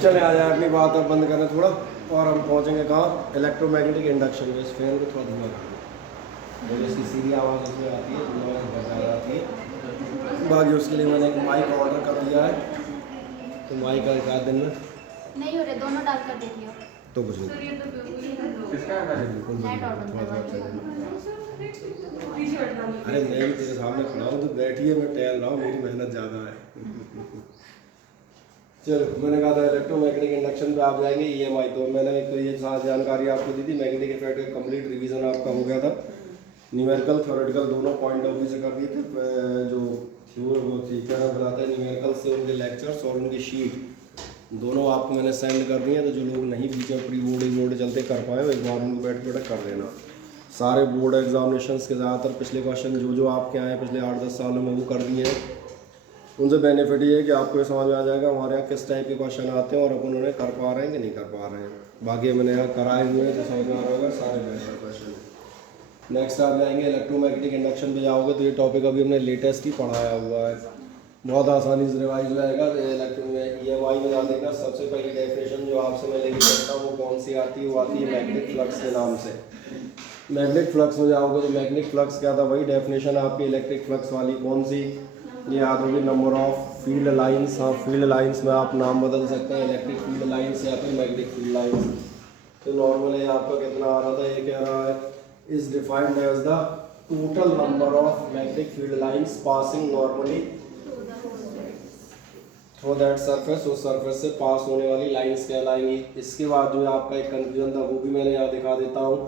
चले आ जाए, अपनी बात अब बंद करें थोड़ा और हम पहुंचेंगे कहाँ, इलेक्ट्रोमैग्नेटिक इंडक्शन में। इस फैन को थोड़ा धुआं मुझे इसकी सीधी आवाज़ उसमें आती है, धुआं ज़्यादा आती है। बाकी उसके लिए मैंने एक माइक ऑर्डर कर दिया है, तो माइक का 1 दिन में नहीं हो रहे, दोनों डाल कर देख लियो तो कुछ नहीं। अरे मैं भी तेरे सामने खड़ा हूँ, तो बैठिए, मैं टहल रहा हूँ, मेरी मेहनत ज़्यादा है। चलो, मैंने कहा था इलेक्ट्रोमैग्नेटिक इंडक्शन पे आप जाएंगे EMI, तो मैंने एक तो ये सारी जानकारी आपको दी थी। मैग्नेटिक इफेक्ट का कंप्लीट रिवीजन आपका हो गया था, न्यूमेरिकल थ्योरेटिकल दोनों पॉइंट ऑफ व्यू से कर दिए थे। जो थ्योर वो थी क्या बताते हैं न्यूमेरिकल से, उनके लेक्चर्स और उनकी शीट दोनों आपको मैंने सेंड कर दिए हैं। तो जो लोग नहीं बीच में प्री बोर्ड चलते कर पाए, एक बार उनको बैठ कर देना। सारे बोर्ड एग्जामिनेशंस के ज़्यादातर पिछले क्वेश्चन जो आपके आए हैं पिछले 8-10 सालों में, वो कर दिए हैं। उनसे बेनिफिट ये है कि आपको ये समझ में आ जाएगा हमारे यहाँ किस टाइप के क्वेश्चन आते हैं और अपन उन्हें कर पा रहे हैं कि नहीं कर पा रहे हैं। बाकी मैंने यहाँ कराए हुए हैं, तो समझ में आ रहा होगा सारे बेहतर क्वेश्चन। नेक्स्ट आप जाएंगे इलेक्ट्रोमैग्नेटिक इंडक्शन पे जाओगे, तो ये टॉपिक अभी हमने लेटेस्ट ही पढ़ाया हुआ है, बहुत आसानी से रिवाइज हो जाएगा। EMI में जा देगा। सबसे पहली डेफिनेशन जो आपसे मैं लेके चलता हूँ वो कौन सी आती है, वो आती है मैग्नेटिक फ्लक्स के नाम से। मैग्नेटिक फ्लक्स में जाओगे तो मैग्नेटिक फ्लक्स क्या था, वही डेफिनेशन आपकी इलेक्ट्रिक फ्लक्स वाली। कौन सी, ये याद होगी, नंबर ऑफ फील्ड लाइंस। हाँ, फील्ड लाइंस में आप नाम बदल सकते हैं, इलेक्ट्रिक फील्ड लाइंस या फिर मैग्नेटिक फील्ड लाइंस। तो नॉर्मल है आपका कितना आ रहा था, ये कह रहा है is defined as the total number of magnetic field lines passing normally through that surface. उस सरफेस से पास होने वाली लाइंस कहलाएंगी। इसके बाद जो आपका एक कंफ्यूजन था वो भी मैंने यहाँ दिखा देता हूँ।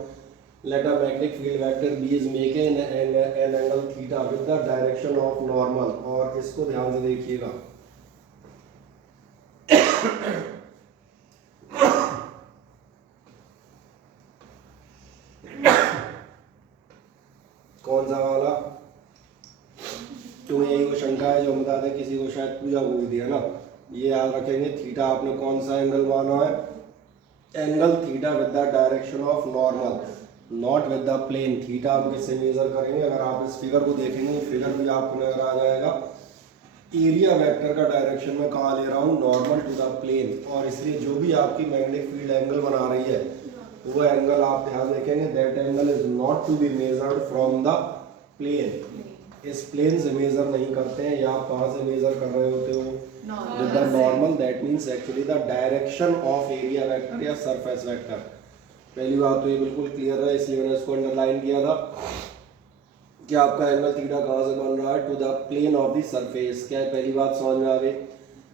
Let a magnetic field vector B is making an angle theta with the direction of normal। और इसको ध्यान से देखिएगा, कौन सा वाला, तुम्हें यही को शंका है जो हम बताते हैं, किसी को शायद पूजा हुई थी, है ना। ये याद रखेंगे, थीटा आपने कौन सा एंगल माना है, angle theta with the direction of normal, not with the plane. Theta आप किससे मेजर करेंगे, अगर आप इस फिगर को देखेंगे, फिगर भी आपको नजर आ जाएगा। एरिया वेक्टर का डायरेक्शन में कहाँ ले रहा हूँ, नॉर्मल टू द प्लेन। और इसलिए जो भी आपकी मैग्नेटिक फील्ड एंगल बना रही है, वो एंगल आप ध्यान रखेंगे, that angle is not to be measured from the plane. इस प्लेन से मेजर नहीं करते हैं, या आप कहाँ से मेजर कर रहे होते हो, with the normal. That means actually the direction of area vector या सरफेस वेक्टर। पहली बात तो ये बिल्कुल क्लियर है, इसलिए मैंने इसको अंडरलाइन किया था कि आपका एंगल थीटा कहाँ से बन रहा है, to the plane of the surface. क्या है, पहली बात समझ में आ गई।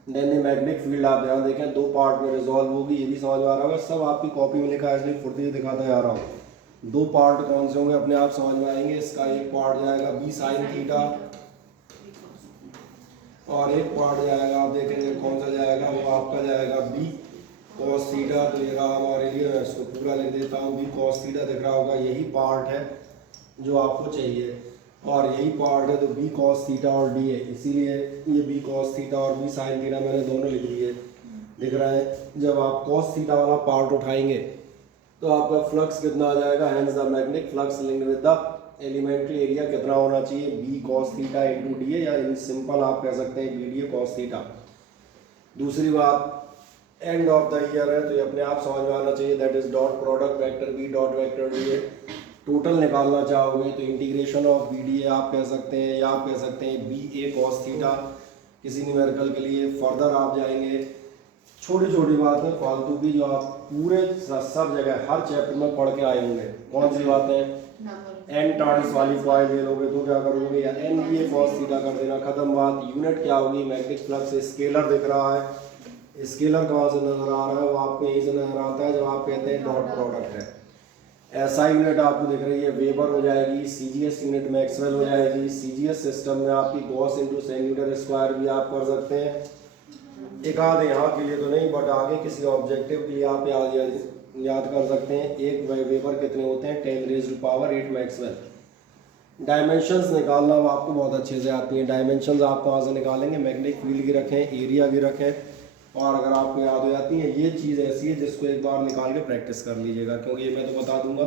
देन मैग्नेटिक फील्ड आप ध्यान देखें 2 पार्ट में रिजॉल्व होगी, ये भी समझ में आ रहा होगा। सब आपकी कॉपी में लिखा है, इसलिए फुर्ती से दिखाता जा रहा हूँ। 2 पार्ट कौन से होंगे अपने आप समझ में आएंगे। इसका एक पार्ट जाएगा B साइन थीटा, और एक पार्ट जाएगा, आप देखेंगे कौन सा जाएगा, वो आपका जाएगा B कॉस थीटा। तो ये रहा हमारे लिए, मैं इसको पूरा लिख देता हूँ, B कॉस थीटा दिख रहा होगा, यही पार्ट है जो आपको चाहिए, और यही पार्ट है तो B कॉस थीटा और D है। इसीलिए ये B कॉस थीटा और B साइन थीटा मैंने दोनों लिख दिए, दिख रहा है। जब आप कॉस थीटा वाला पार्ट उठाएंगे तो आपका फ्लक्स कितना आ जाएगा, hence the magnetic flux linked with the elementary area कितना होना चाहिए, B cos theta into d, या इन सिंपल आप कह सकते हैं BD कॉस थीटा। दूसरी बात, एंड ऑफ द ईयर है, तो ये अपने आप समझ में आना चाहिए, that is dot product vector B dot vector D है। टोटल निकालना चाहोगे तो इंटीग्रेशन ऑफ BD आप कह सकते हैं, या आप कह सकते हैं BA कॉस थीटा किसी न्यूमेरिकल के लिए। फर्दर आप जाएंगे, छोटी छोटी बात है फालतू की जो आप पूरे सब जगह हर चैप्टर में पढ़ के आए होंगे। कौन सी बात है, एन टर्न्स वाली कॉइल ले लोगे तो क्या करोगे, या NBA कॉस थीटा कर देना, खत्म बात। यूनिट क्या होगी, मैग्नेटिक फ्लक्स स्केलर दिख रहा है, स्केलर कहाँ से नजर आ रहा है, वो आपको यहीं से नजर आता है जब आप कहते हैं डॉट प्रोडक्ट है। SI यूनिट आपको दिख रही है, वेबर हो जाएगी। CGS यूनिट मैक्सवेल हो जाएगी। CGS सिस्टम में आपकी गॉस इंटू सेंटीमीटर स्क्वायर भी आप कर सकते हैं। एक आध यहाँ के लिए तो नहीं, बट आगे किसी ऑब्जेक्टिव के लिए आप याद कर सकते हैं। एक वेबर कितने होते हैं, 10⁻⁸ मैक्सवेल। डायमेंशंस निकालना वो आपको बहुत अच्छे से आती हैं। डायमेंशंस आप कहाँ से निकालेंगे, मैग्नेटिक फील्ड की रखें, एरिया की रखें, और अगर आपको याद हो जाती है, ये चीज़ ऐसी है जिसको एक बार निकाल के प्रैक्टिस कर लीजिएगा, क्योंकि ये मैं तो बता दूंगा,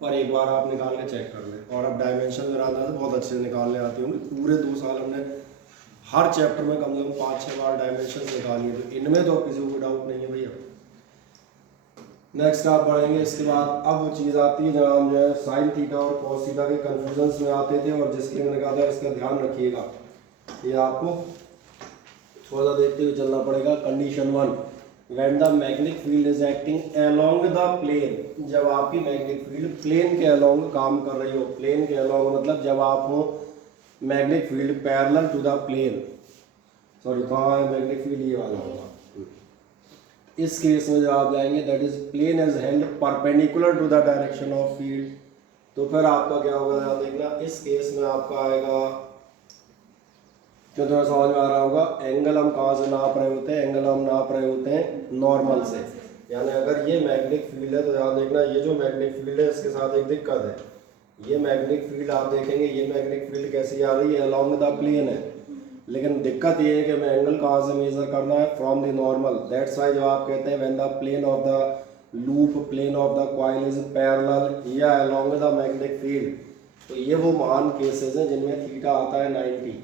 पर एक बार आप निकाल के चेक कर लें। और अब डायमेंशन बनाना तो बहुत अच्छे से निकालने आती होंगी, पूरे 2 साल हमने हर चैप्टर में कम से कम 5-6 बार डायमेंशन निकालिए, तो इनमें तो किसी को डाउट नहीं है भैया। नेक्स्ट आप बढ़ेंगे, इसके बाद अब वो चीज़ आती है जहाँ हम जो है साइन थीटा और कॉस थीटा के कन्फ्यूजन्स में आते थे, और जिसके लिए मैंने कहा था इसका ध्यान रखिएगा, ये आपको थोड़ा सा देखते हुए चलना पड़ेगा। Condition 1, when the magnetic field is acting along the plane, जब आपकी मैग्नेटिक फील्ड प्लेन के अलोंग काम कर रही हो, प्लेन के अलोंग मतलब जब आप हो magnetic field parallel to the plane, sorry कहाँ है मैग्नेटिक फील्ड, ये वाला होगा। इस केस में जब आप जाएंगे that is plane is held perpendicular to the direction of field, तो फिर आपका क्या होगा यहाँ देखना, इस केस में आपका आएगा, जो थोड़ा समझ में आ रहा होगा, एंगल हम कहाँ से नाप रहे होते हैं, एंगल हम नाप रहे होते हैं नॉर्मल से। यानी अगर ये मैग्नेटिक फील्ड है तो यहाँ देखना, ये जो मैग्नेटिक फील्ड है इसके साथ एक दिक्कत है, ये मैग्नेटिक फील्ड आप देखेंगे, ये मैग्नेटिक फील्ड कैसी आ रही है, अलोंग द प्लेन है, लेकिन दिक्कत ये है कि मैं एंगल कहाँ से मेजर करना है, from the normal. That's why जो आप कहते हैं when the plane of the loop, plane of the coil is parallel या अलोंग द मैग्नेटिक फील्ड, तो ये वो महान केसेस हैं जिनमें थीटा आता है 90।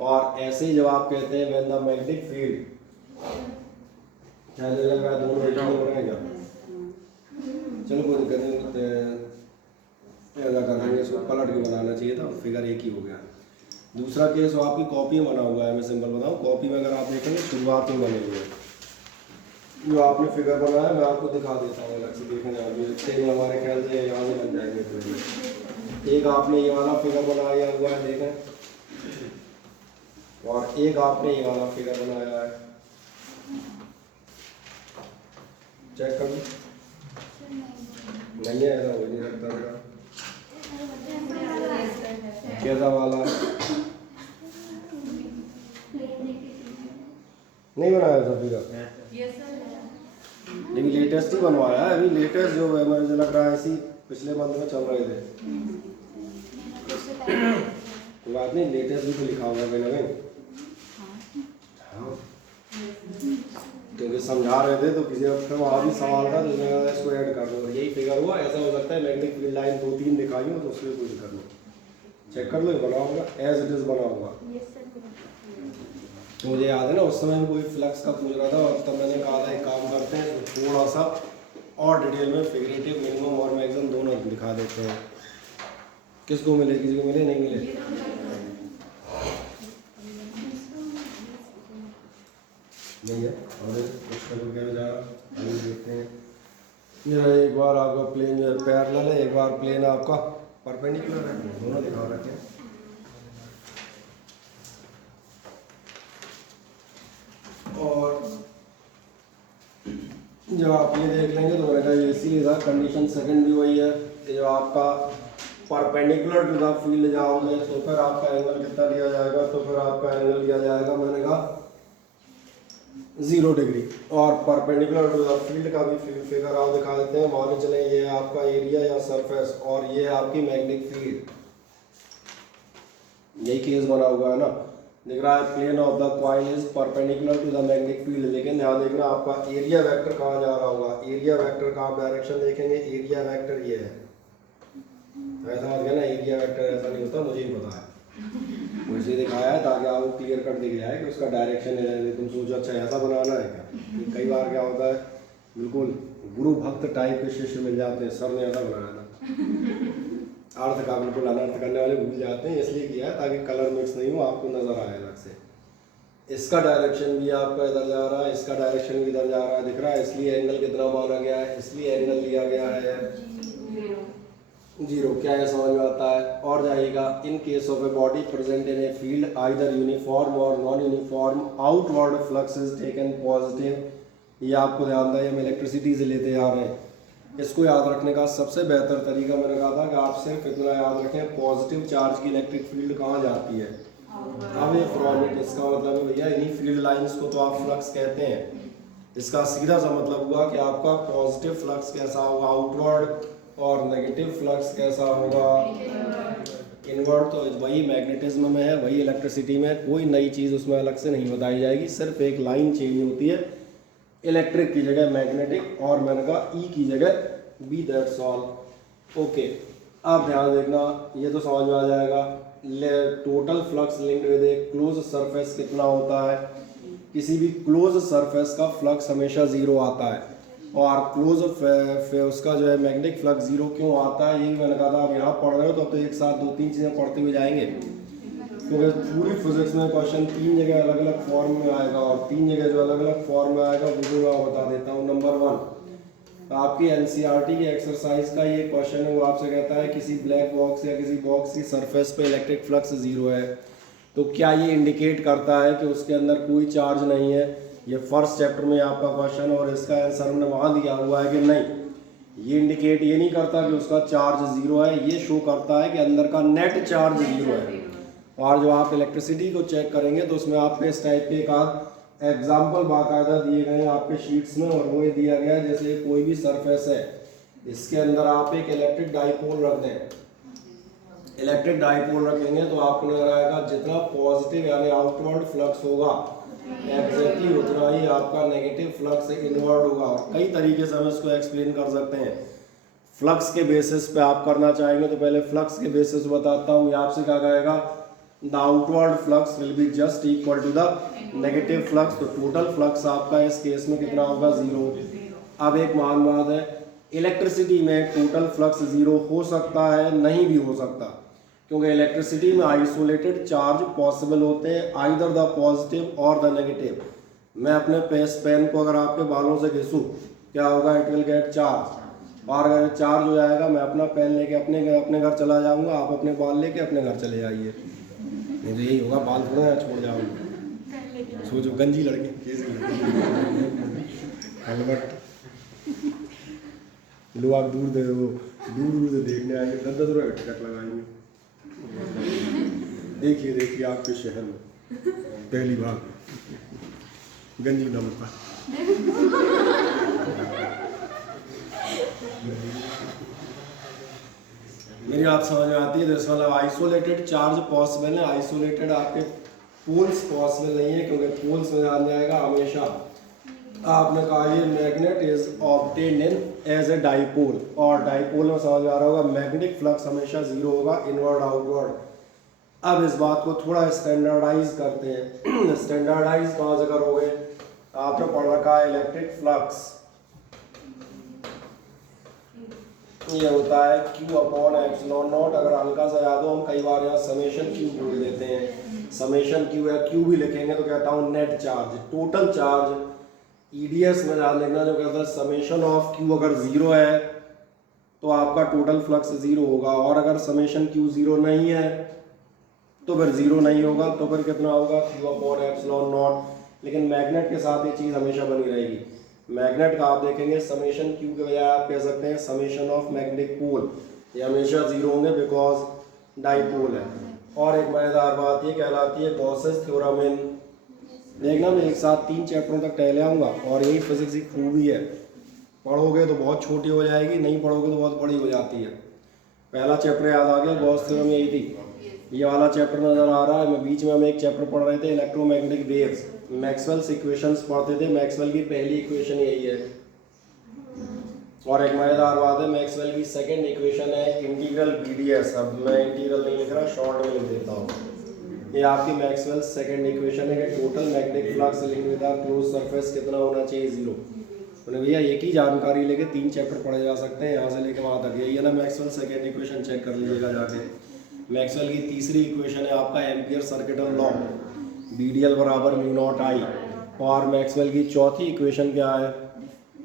और ऐसे ही जब आप कहते हैं व्हेन द मैग्नेटिक फील्ड, क्या लग रहा है दोनों एक ही हो रहे हैं क्या, चलो कोई दिक्कत नहीं, ऐसा करेंगे, इसको पलट के बनाना चाहिए था, फिगर एक ही हो गया। दूसरा केस वो आपकी कॉपी में बना हुआ है, मैं सिंपल बताऊँ, कॉपी में अगर आप देखेंगे शुरुआत में बने हुए जो आपने फिगर बनाया, मैं आपको दिखा देता हूँ अलग से, देखने आप लिखते हैं हमारे ख्याल से यहाँ से बन जाएंगे फिर। एक आपने ये वाला फिगर बनाया हुआ है देखें, और एक आपने ये वाला फिगर बनाया है, चेक कर लो, नहीं है ऐसा हो नहीं सकता मेरा, कैसा वाला नहीं बनाया था फिगर, लेकिन लेटेस्ट ही बनवाया है अभी, लेटेस्ट जो है मुझे लग रहा है इसी पिछले मंथ में चल रहे थे, कोई बात नहीं, लेटेस्ट भी तो लिखा हुआ है कहीं ना कहीं, क्योंकि समझा रहे थे तो किसी वक्त वहाँ भी सवाल था तो इसको ऐड कर दो, यही फिगर हुआ। ऐसा हो सकता है मैग्नेटिक फील्ड लाइन 2-3 दिखाई हो तो उसमें कोई कर लो, चेक कर लो, ये बना होगा एज इट इज बना होगा। तो मुझे याद है ना उस समय भी कोई फ्लक्स का पूछ रहा था, और तब मैंने कहा था एक काम करते हैं तो थोड़ा सा और डिटेल में फिगरेटिव मिनिमम और मैक्सिमम दोनों दिखा देते हैं, किसको मिले किसी को मिले नहीं मिले, नहीं है और कुछ क्या जा रहा है देखते हैं। मेरा एक बार आपका प्लेन जो है पैरेलल है, एक बार प्लेन आपका परपेंडिकुलर है, दोनों दिखा रखे हैं। और जब आप ये देख लेंगे तो मैंने कहा ये इसीलिए था, कंडीशन सेकंड भी वही है कि जो आपका परपेंडिकुलर टू द फील्ड जाओगे तो फिर आपका एंगल कितना लिया जाएगा, तो फिर आपका एंगल लिया जाएगा मैंने कहा 0 डिग्री, और परपेंडिकुलर टू द फील्ड का भी फिगर आप दिखा देते हैं। मान चले ये है आपका एरिया या सरफेस और ये है आपकी मैग्नेटिक फील्ड, यही केस बना हुआ है ना, दिख रहा है plane of the coil is perpendicular to the magnetic field, लेकिन ध्यान देखना आपका एरिया वेक्टर कहाँ जा रहा होगा, एरिया वेक्टर का आप डायरेक्शन देखेंगे, एरिया वेक्टर ये है, ऐसा मत कहना एरिया वेक्टर ऐसा नहीं होता, मुझे ही पता है, मुझे दिखाया है ताकि आपको क्लियर कर दिख जाए कि उसका डायरेक्शन है, तुम सोचो अच्छा ऐसा बनाना है क्या। कई बार क्या होता है बिल्कुल गुरु भक्त टाइप के शिष्य मिल जाते हैं, सर ने ऐसा बनाया था, अर्थ का बिल्कुल अनर्थ करने वाले भूल जाते हैं, इसलिए किया है ताकि कलर मिक्स नहीं हो, आपको नजर आए अलग से। इसका डायरेक्शन भी आपका इधर जा रहा है, इसका डायरेक्शन भी इधर जा रहा है, दिख रहा है, इसलिए एंगल कितना माना गया है, इसलिए एंगल लिया गया है 0। क्या है समझ में आता है। और जाइएगा, in case of a body present in a field either uniform और non uniform outward flux is taken positive, ये आपको ध्यान था, ये हम इलेक्ट्रिसिटी से लेते आ रहे हैं, इसको याद रखने का सबसे बेहतर तरीका मैंने कहा था कि आप सिर्फ इतना याद रखें पॉजिटिव चार्ज की इलेक्ट्रिक फील्ड कहाँ जाती है, अब ये फ्रॉम इट, इसका मतलब है भैया इन्हीं फील्ड लाइंस को तो आप फ्लक्स कहते हैं, इसका सीधा सा मतलब हुआ कि आपका पॉजिटिव फ्लक्स कैसा होगा आउटवर्ड और नेगेटिव फ्लक्स कैसा होगा इनवर्ड। तो वही मैग्नेटिज्म में है, वही इलेक्ट्रिसिटी में, कोई नई चीज़ उसमें अलग से नहीं बताई जाएगी, सिर्फ एक लाइन चेंज होती है, इलेक्ट्रिक की जगह मैग्नेटिक और मैंने कहा ई की जगह बी, दैट्स ऑल। ओके, अब ध्यान देखना, ये तो समझ में आ जाएगा। Total flux linked with A close surface कितना होता है। किसी भी क्लोज सरफेस का फ्लक्स हमेशा ज़ीरो आता है, और क्लोज उसका जो है मैग्नेटिक फ्लक्स ज़ीरो क्यों आता है, ये भी मैंने कहा था। आप यहाँ पढ़ रहे हो तो अब तो एक साथ दो तीन चीज़ें पढ़ते हुए जाएंगे, क्योंकि पूरी फिजिक्स में क्वेश्चन तीन जगह अलग अलग फॉर्म में आएगा, और तीन जगह जो अलग अलग फॉर्म में आएगा वो भी मैं बता देता हूँ। नंबर 1, आपकी एनसीईआरटी की एक्सरसाइज का ये क्वेश्चन है, वो आपसे कहता है किसी ब्लैक बॉक्स या किसी बॉक्स की सरफेस पे इलेक्ट्रिक फ्लक्स ज़ीरो है, तो क्या ये इंडिकेट करता है कि उसके अंदर कोई चार्ज नहीं है। ये फर्स्ट चैप्टर में आपका क्वेश्चन, और इसका आंसर हमने वहाँ दिया हुआ है कि नहीं, ये इंडिकेट ये नहीं करता कि उसका चार्ज ज़ीरो है, ये शो करता है कि अंदर का नेट चार्ज ज़ीरो है। और जो आप इलेक्ट्रिसिटी को चेक करेंगे तो उसमें आपके इस टाइप के एक आध एग्जाम्पल बाकायदा दिए गए हैं आपके शीट्स में, और वो ये दिया गया है जैसे कोई भी सरफेस है, इसके अंदर आप एक इलेक्ट्रिक डाइपोल रख दें। इलेक्ट्रिक डाइपोल रखेंगे तो आपको नजर आएगा जितना पॉजिटिव यानी आउटवर्ड फ्लक्स होगा, एग्जैक्टली उतना ही आपका नेगेटिव फ्लक्स इनवर्ड होगा। और कई तरीके से हम इसको एक्सप्लेन कर सकते हैं। फ्लक्स के बेसिस पे आप करना चाहेंगे तो पहले फ्लक्स के बेसिस बताता हूँ। ये आपसे क्या कहेगा, the outward flux will be just equal to the negative flux. तो टोटल फ्लक्स आपका इस केस में कितना होगा, ज़ीरो। अब एक महान बात है, इलेक्ट्रिसिटी में टोटल फ्लक्स ज़ीरो हो सकता है, नहीं भी हो सकता, क्योंकि इलेक्ट्रिसिटी में आइसोलेटेड चार्ज पॉसिबल होते हैं, आइदर द पॉजिटिव और द नेगेटिव। मैं अपने पेन को अगर आपके बालों से घिसूँ क्या होगा, इट विल गेट चार्ज, और अगर चार्ज हो जाएगा मैं अपना पेन लेके अपने घर चला जाऊँगा, आप अपने बाल लेके अपने घर चले जाइए। नहीं तो यही होगा, बाल थोड़ा छोड़ जाऊँगा। सोचो गंजी लड़के कैसी हेलमेट, लोग आप दूर दूर से देखने आएंगे, 10-10 रुपये टिकट लगाएंगे। देखिए आपके शहर में पहली बार गंजी ना होता। मेरी बात समझ में आती है। तो मतलब आइसोलेटेड चार्ज पॉसिबल है, आइसोलेटेड आपके पोल्स पॉसिबल नहीं है, क्योंकि पोल्स में ध्यान जाएगा हमेशा। आपने कहा ये magnet is obtained in as a dipole, और डाइपोल में समझ आ रहा होगा मैग्नेटिक फ्लक्स हमेशा ज़ीरो होगा, इनवर्ड आउटवर्ड। अब इस बात को थोड़ा स्टैंडर्डाइज करते हैं। स्टैंडर्डाइज कहाँ से करोगे, आपने पढ़ रखा है इलेक्ट्रिक फ्लक्स, ये होता है Q अपॉन एप्सिलॉन नॉट। अगर हल्का सा याद हो, हम कई बार यहाँ समेशन Q बोल देते हैं, समेशन Q है, Q भी लिखेंगे तो कहता हूँ net charge, total charge. EDS में ध्यान देखना, जो कहता है समेशन ऑफ Q अगर ज़ीरो है तो आपका टोटल फ्लक्स ज़ीरो होगा, और अगर समेशन Q ज़ीरो नहीं है तो फिर ज़ीरो नहीं होगा, तो फिर कितना होगा, Q अपॉन एप्सिलॉन नॉट। लेकिन मैग्नेट के साथ ये चीज़ हमेशा बनी रहेगी। मैग्नेट का आप देखेंगे समेशन Q के बजाय आप कह सकते हैं समेशन ऑफ मैग्नेटिक पोल, ये हमेशा ज़ीरो होंगे बिकॉज डाइपोल है। और एक मज़ेदार बात ये कहलाती है गॉसेस थ्योरम इन। देखना मैं एक साथ 3 चैप्टरों तक टहले आऊँगा, और यही फिजिक्स की खूबी है। पढ़ोगे तो बहुत छोटी हो जाएगी, नहीं पढ़ोगे तो बहुत बड़ी हो जाती है। पहला चैप्टर याद आ गया, गॉस थ्योरम यही थी। ये वाला चैप्टर नज़र आ रहा है, मैं बीच में हम एक चैप्टर पढ़ रहे थे इलेक्ट्रोमैग्नेटिक वेव्स, मैक्सवेल्स इक्वेशंस पढ़ते थे। मैक्सवेल की पहली इक्वेशन यही है, और एक मज़ेदार बात है, मैक्सवेल की सेकंड इक्वेशन है इंटीग्रल BDS। अब मैं इंटीग्रल नहीं लिख रहा, शॉर्ट में लिख देता हूँ। ये आपकी मैक्सवेल सेकंड इक्वेशन है कि total magnetic flux linked with the close surface कितना होना चाहिए, ज़ीरो। तो भैया एक ही जानकारी लेके 3 चैप्टर पढ़े जा सकते हैं, यहाँ से लेके वहाँ तक। यही है ना मैक्सवेल सेकंड इक्वेशन, चेक कर लीजिएगा जाके। मैक्सवेल की तीसरी इक्वेशन है आपका एम्पियर सर्किटल लॉ, BDL बराबर म्यू नॉट I। और मैक्सवेल की चौथी इक्वेशन क्या है,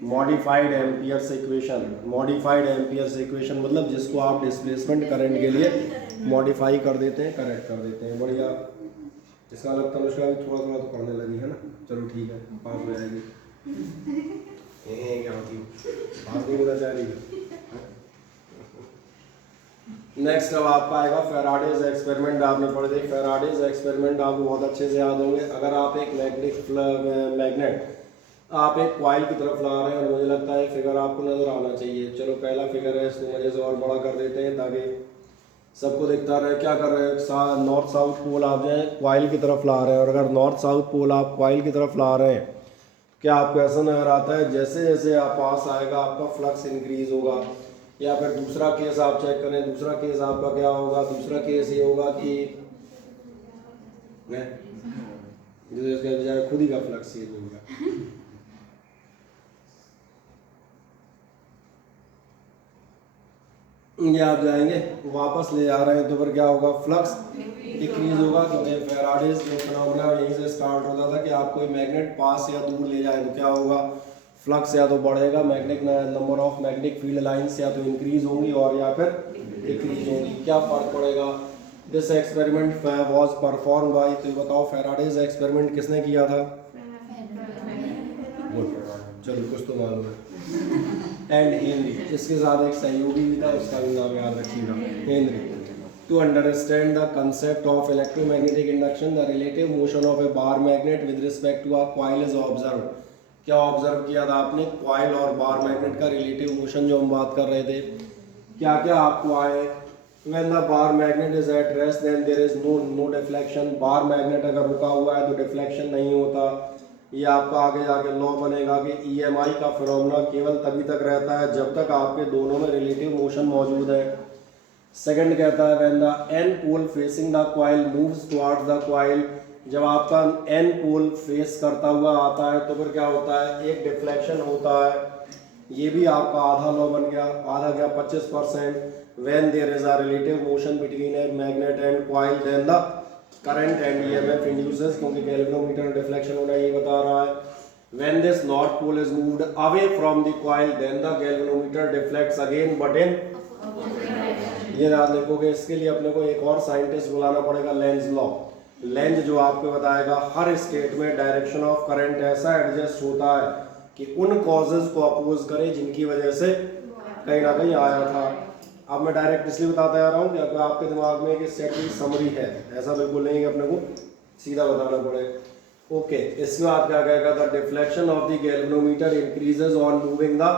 modified amperes equation. Modified amperes equation मतलब जिसको आप डिस्प्लेसमेंट करंट के लिए मॉडिफाई कर देते हैं, करेक्ट कर देते हैं। बढ़िया, इसका लगता है अनुष्का भी थोड़ा थोड़ा तो पढ़ने लगी है ना। चलो ठीक है, पास हो जाएगी। क्या होती पास नहीं होना चाह रही है। नेक्स्ट अब आपका आएगा फेराडेज एक्सपेरिमेंट। आपने पढ़े थे फेराडेज एक्सपेरिमेंट, आपको बहुत अच्छे से याद होंगे। अगर आप एक मैग्नेट आप एक कॉइल की तरफ ला रहे हैं, और मुझे लगता है फिगर आपको नज़र आना चाहिए। चलो पहला फिगर है, इसको मज़े से और बड़ा कर देते हैं ताकि सबको दिखता रहे। क्या कर रहे हैं, नॉर्थ साउथ पोल आप जो है कॉइल की तरफ ला रहे हैं, और अगर नॉर्थ साउथ पोल आप कॉइल की तरफ ला रहे हैं, क्या आपको ऐसा नज़र आता है जैसे जैसे आप पास आएगा आपका फ्लक्स इंक्रीज होगा। या फिर दूसरा केस आप चेक करें, दूसरा केस आपका क्या होगा, दूसरा केस ये होगा कि इसके बजाय खुद ही का फ्लक्स चेंज हो गया। ये आप जाएंगे वापस ले जा रहे हैं तो फिर क्या होगा, फ्लक्स डिक्रीज होगा, क्योंकि फैराडेज जो फिनोमेना यहीं से स्टार्ट होता था कि आप कोई मैग्नेट पास या दूर ले जाए तो क्या होगा, फ्लक्स या तो बढ़ेगा, magnetic number of magnetic field lines या तो इंक्रीज होंगी और या फिर डिक्रीज होंगी। क्या फर्क पड़ेगा। This experiment was perform by, तो ये बताओ फैराडेज एक्सपेरिमेंट किसने किया था। चलो कुछ तो मालूम है। एंड हेनरी, इसके साथ एक सहयोगी भी था, उसका भी नाम याद रखिएगा, Henry. To understand the concept of electromagnetic induction the relative motion of a bar magnet with respect to a coil is observe. क्या ऑब्जर्व किया था आपने, कॉइल और बार मैग्नेट का रिलेटिव मोशन जो हम बात कर रहे थे, क्या क्या आपको आए। When the bar magnet is at rest then there is no deflection। Bar magnet अगर रुका हुआ है तो डिफ्लेक्शन नहीं होता। ये आपका आगे जाके लॉ बनेगा कि EMI का फिनोमेना केवल तभी तक रहता है जब तक आपके दोनों में रिलेटिव मोशन मौजूद है। सेकंड कहता है when the n pole facing the coil moves towards the coil, जब आपका n पोल फेस करता हुआ आता है तो फिर क्या होता है, एक डिफ्लेक्शन होता है। ये भी आपका आधा लॉ बन गया, आधा क्या 25%। when there is a relative motion between a magnet and coil then the current and EMF induces, क्योंकि गैल्वेनोमीटर डिफ्लेक्शन होना ये बता रहा है। when this north pole is moved away from the coil then the galvanometer deflects again but in, ये याद देखोगे। इसके लिए अपने को एक और साइंटिस्ट बुलाना पड़ेगा, लेंज लॉ। लेंज जो आपको बताएगा हर स्टेट में डायरेक्शन ऑफ करंट ऐसा एडजस्ट होता है कि उन कॉजेज को अपोज करे जिनकी वजह से कहीं ना कहीं आया था। अब मैं डायरेक्ट इसलिए बताता जा रहा हूँ कि अगर आपके दिमाग में एक सेट की समरी है, ऐसा बिल्कुल नहीं है कि अपने को सीधा बताना पड़े। ओके, इसमें आप क्या कहेगा, the deflection of the galvanometer increases on moving the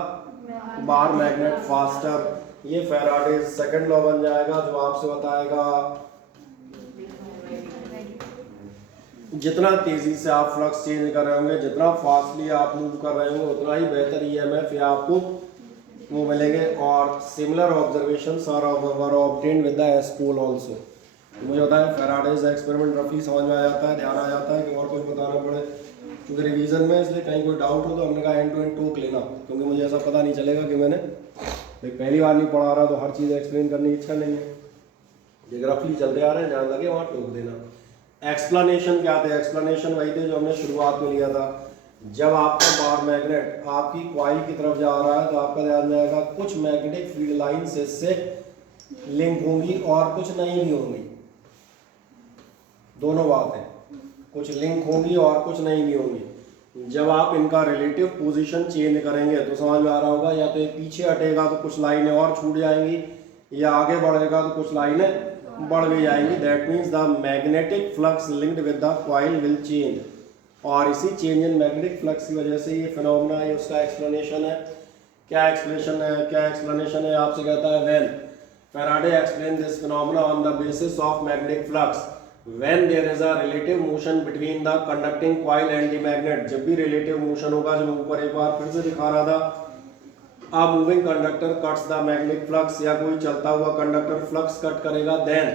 bar magnet faster. ये फैराडेज सेकंड लॉ बन जाएगा जो आपसे बताएगा जितना तेजी से आप फ्लक्स चेंज कर रहे होंगे, जितना फास्टली आप मूव कर रहे होंगे, उतना ही बेहतर EMF या आपको वो मिलेंगे। और similar observations are obtained with the S pole also. मुझे होता है फैराडेज एक्सपेरिमेंट रफली समझ में आ जाता है, ध्यान आ जाता है कि और कुछ बताना पड़े क्योंकि रिवीजन में, इसलिए कहीं कोई डाउट हो तो हमने कहा एंड टू एंड टोक लेना, क्योंकि मुझे ऐसा पता नहीं चलेगा कि मैंने पहली बार नहीं पढ़ा रहा तो हर चीज़ एक्सप्लेन करने की इच्छा नहीं है। ये रफली चलते आ रहे हैं, जहाँ लगे वहाँ टोक देना। एक्सप्लेनेशन क्या थे, एक्सप्लेनेशन वही थे जो हमने शुरुआत में लिया था। जब आपका बार मैग्नेट आपकी कॉइल की तरफ जा रहा है तो आपका ध्यान जाएगा कुछ मैग्नेटिक फील्ड लाइंस इससे लिंक होंगी और कुछ नहीं भी होंगी, दोनों बातें, कुछ लिंक होंगी और कुछ नहीं भी होंगी। जब आप इनका रिलेटिव पोजीशन चेंज करेंगे तो समझ में आ रहा होगा, या तो ये पीछे हटेगा तो कुछ लाइनें और छूट जाएंगी, या आगे बढ़ेगा तो कुछ लाइनें बढ़ भी जाएंगी। That means the magnetic flux linked with the coil will change. और इसी चेंज इन मैग्नेटिक फ्लक्स की वजह से ये फिनोमेना है, उसका एक्सप्लेनेशन है। क्या एक्सप्लेनेशन है आपसे कहता है, when Faraday explain this phenomena on the basis of magnetic flux when there is a relative motion between the conducting coil and the magnet. जब भी रिलेटिव मोशन होगा, जो ऊपर एक बार फिर से दिखा रहा था, a moving conductor cuts the magnetic flux, या कोई चलता हुआ कंडक्टर फ्लक्स कट करेगा, then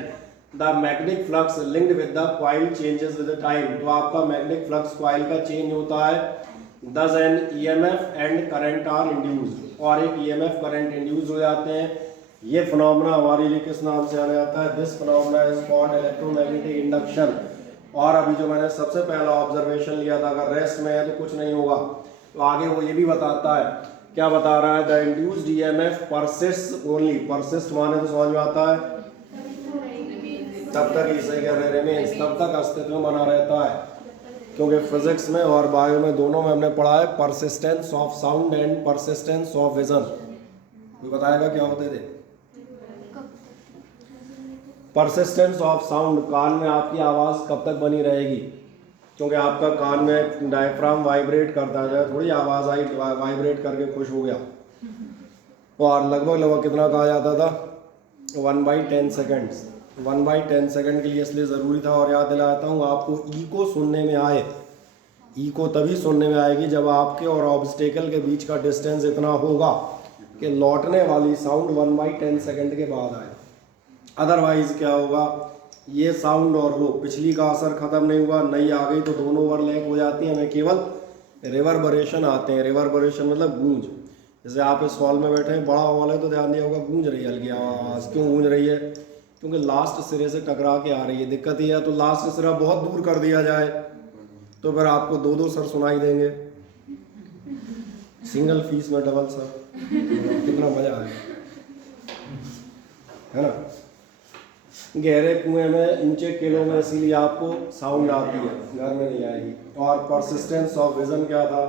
the magnetic flux linked with the coil changes with the time। तो आपका मैग्नेटिक फ्लक्स कॉइल का चेंज होता है, thus an EMF and current are induced, और एक EMF करंट इंड्यूस हो जाते हैं। ये फिनोमेना हमारे लिए किस नाम से जाना जाता है, this phenomena is called electromagnetic induction. और अभी जो मैंने सबसे पहला ऑब्जर्वेशन लिया था, अगर रेस्ट में है तो कुछ नहीं होगा, तो आगे वो ये भी बताता है, क्या बता रहा है, the induced EMF persist only. Persist माने तो समझ में आता है तब तक ही, सही कह रहे, रिमेन्स, तब तक अस्तित्व में बना रहता है, क्योंकि फिजिक्स में और बायो में दोनों में हमने पढ़ा है persistence of sound and persistence of vision. कोई बताएगा क्या होते थे। परसिस्टेंस ऑफ साउंड, कान में आपकी आवाज़ कब तक बनी रहेगी, क्योंकि आपका कान में डायफ्राम वाइब्रेट करता है, थोड़ी आवाज़ आई वाइब्रेट करके खुश हो गया। और लगभग कितना कहा जाता था, 1/10 सेकेंड्स। 1/10 सेकेंड के लिए इसलिए ज़रूरी था। और याद दिलाता हूँ आपको, इको सुनने में आए, इको तभी सुनने में आएगी जब आपके और ऑब्स्टेकल के बीच का डिस्टेंस इतना होगा कि लौटने वाली साउंड 1/10 सेकंड के बाद आए। अदरवाइज क्या होगा, ये साउंड और वो पिछली का असर खत्म नहीं हुआ, नई आ गई तो दोनों ओवरलैप हो जाती है, हमें केवल रिवर्बरेशन आते हैं। रिवर्बरेशन मतलब गूंज। जैसे आप इस हॉल में बैठे हैं, बड़ा हॉल है तो ध्यान दिया होगा गूंज रही है हल्की आवाज़। क्यों गूंज रही है? क्योंकि लास्ट सिरे से टकरा के आ रही है। दिक्कत ये है तो लास्ट सिरा बहुत दूर कर दिया जाए तो फिर आपको दो दो सर सुनाई देंगे, सिंगल फीस में डबल सर, कितना मजा आएगा, है ना। गहरे कुएं में ऊंचे किलों में इसीलिए आपको साउंड आती है, घर में नहीं आएगी। और परसिस्टेंस ऑफ विजन क्या था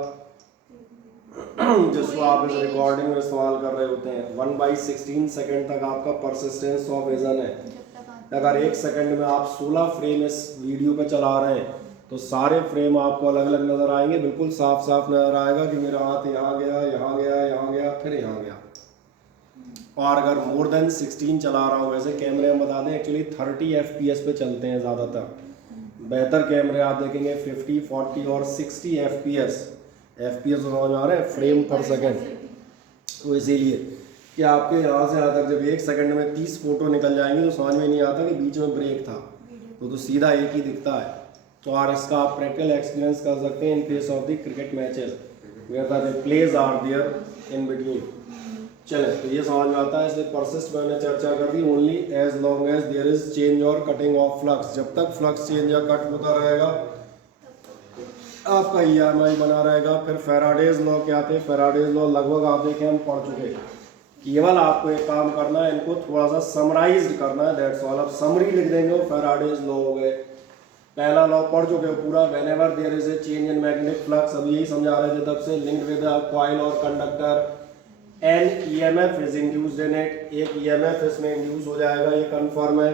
जिसको आप इस रिकॉर्डिंग में इस्तेमाल कर रहे होते हैं, 1/16 सेकंड तक आपका परसिस्टेंस ऑफ विजन है। अगर 1 सेकंड में आप 16 फ्रेम इस वीडियो पे चला रहे हैं तो सारे फ्रेम आपको अलग अलग नज़र आएंगे, बिल्कुल साफ साफ नज़र आएगा कि मेरा हाथ यहाँ गया, यहाँ गया, यहाँ गया, फिर यहाँ गया। और अगर मोर देन 16 चला रहा हूँ, वैसे कैमरे हम बता दें एक्चुअली 30 FPS पे चलते हैं ज़्यादातर। बेहतर कैमरे आप देखेंगे 50, 40 और 60 FPS समझ में आ रहे हैं, फ्रेम पर सेकेंड। तो इसीलिए कि आपके यहाँ से यहाँ तक जब 1 सेकंड में 30 फोटो निकल जाएंगे तो समझ में नहीं आता कि बीच में ब्रेक था, तो सीधा एक ही दिखता है। तो और इसका आप प्रैक्टिकल एक्सपीरियंस कर सकते हैं in case of the cricket matches where the replays are there in between. चले, तो ये समझ में आता है। इसलिए परसिस्ट मैंने चर्चा कर दी, only as long as there is change और कटिंग ऑफ फ्लक्स। जब तक फ्लक्स चेंज या कट होता रहेगा आपका EMI बना रहेगा। फिर फैराडेज लॉ क्या थे? फैराडेज लॉ लगभग आप देखें हम पढ़ चुके हैं। केवल आपको एक काम करना है, इनको थोड़ा सा समराइज करना है, दैट्स ऑल। अब समरी लिख देंगे वो फैराडेज लॉ हो गए। पहला लॉ पढ़ चुके हो पूरा, whenever there is a change in magnetic flux, अब यही समझा रहे थे तब से, लिंक्ड विद अ कॉइल और conductor an EMF is induced in it, एक EMF इसमें इंड्यूस हो जाएगा, ये कंफर्म है।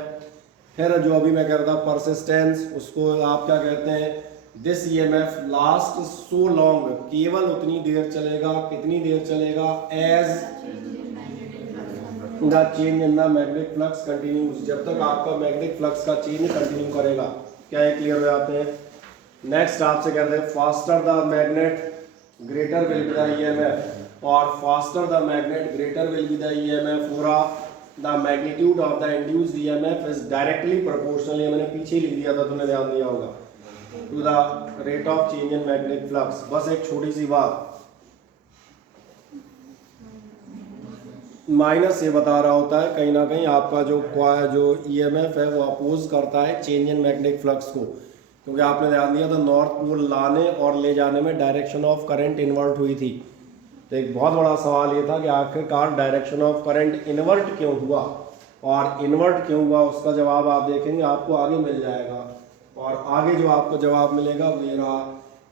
फिर जो अभी मैं कह रहा था परसिस्टेंस, उसको आप क्या कहते हैं? This EMF last so long, केवल उतनी देर चलेगा, कितनी देर चलेगा? As the change in the magnetic flux continues, जब तक आपका मैग्नेटिक फ्लक्स का चेंज कंटिन्यू करेगा। क्या ये क्लियर हो जाते हैं? नेक्स्ट आपसे कहते हैं faster the magnet greater will be the EMF, और faster the magnet greater will be the EMF, और the magnitude of the induced EMF is directly proportional, ये मैंने पीछे लिख दिया था, तुमने ध्यान दिया होगा, to the rate of change in magnetic flux. बस एक छोटी सी बात, माइनस ये बता रहा होता है कहीं ना कहीं आपका जो EMF है वो अपोज करता है चेंज इन मैग्नेटिक फ्लक्स को, क्योंकि आपने ध्यान दिया था नॉर्थ पोल लाने और ले जाने में डायरेक्शन ऑफ करंट इन्वर्ट हुई थी। तो एक बहुत बड़ा सवाल ये था कि आखिरकार डायरेक्शन ऑफ करंट इन्वर्ट क्यों हुआ, और इन्वर्ट क्यों हुआ उसका जवाब आप देखेंगे आपको आगे मिल जाएगा। और आगे जो आपको जवाब मिलेगा वो ये रहा,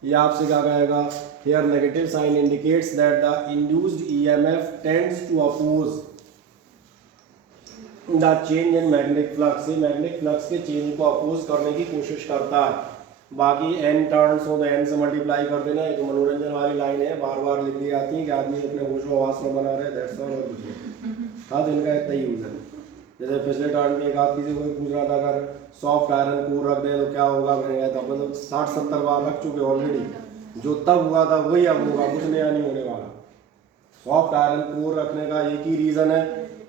ये आपसे क्या कहेगा? Here negative sign indicates that the induced EMF tends to oppose the change in magnetic flux, ये magnetic flux के चेंज को अपोज करने की कोशिश करता है। बाकी n टर्न्स हो तो n से मल्टीप्लाई कर देना, एक मनोरंजन वाली लाइन है, बार बार लिख दी जाती है कि आदमी अपने होशो हवास में बना रहे, दैट्स ऑल, और कुछ नहीं। हाँ, तो इनका इतना ही यूज है। जैसे पिछले टर्न में एक आदमी से कोई पूछ रहा था अगर सॉफ्ट आयरन कोर रख दें तो क्या होगा, मैंने कहा था अपन तो 60-70 बार रख चुके ऑलरेडी, जो तब हुआ था वही अब होगा, कुछ नया नहीं होने वाला। सॉफ्ट आयरन कोर रखने का एक ही रीज़न है,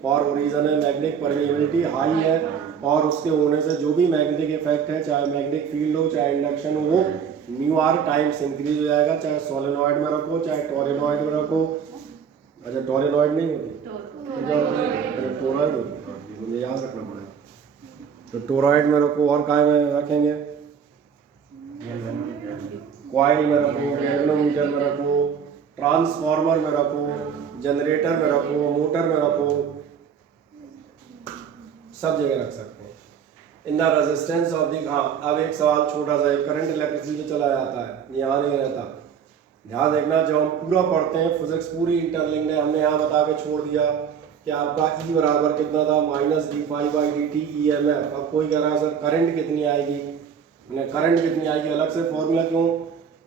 और वो रीज़न है मैग्नेटिक परमेबिलिटी हाई है, और उसके होने से जो भी मैग्नेटिक इफेक्ट है, चाहे मैग्नेटिक फील्ड हो चाहे इंडक्शन हो, μr टाइम्स इंक्रीज हो जाएगा, चाहे सोलेनॉइड में रखो चाहे टोरेनॉइड में रखो। अच्छा, टोरेनॉइड नहीं होती, टोरॉइड होती, मुझे याद रखना पड़ेगा। तो टोरॉइड में रखो, और काय में रखेंगे? कॉइल में रखो, गैल्वेनोमीटर में रखो, ट्रांसफार्मर में रखो, जनरेटर में रखो, मोटर में रखो, सब जगह रख सकते हैं। In the resistance of the, हाँ अब एक सवाल छोटा सा, करंट इलेक्ट्रिसिटी से चला जाता है, यहाँ नहीं रहता। ध्यान देखना, जब हम पूरा पढ़ते हैं फिजिक्स पूरी इंटरलिंक्ड है, हमने यहाँ बता के छोड़ दिया कि आपका E बराबर कितना था? -dϕ/dt EMF। अब कोई कह रहा है सर करंट कितनी आएगी, करंट कितनी आएगी, अलग से फॉर्मूला क्यों?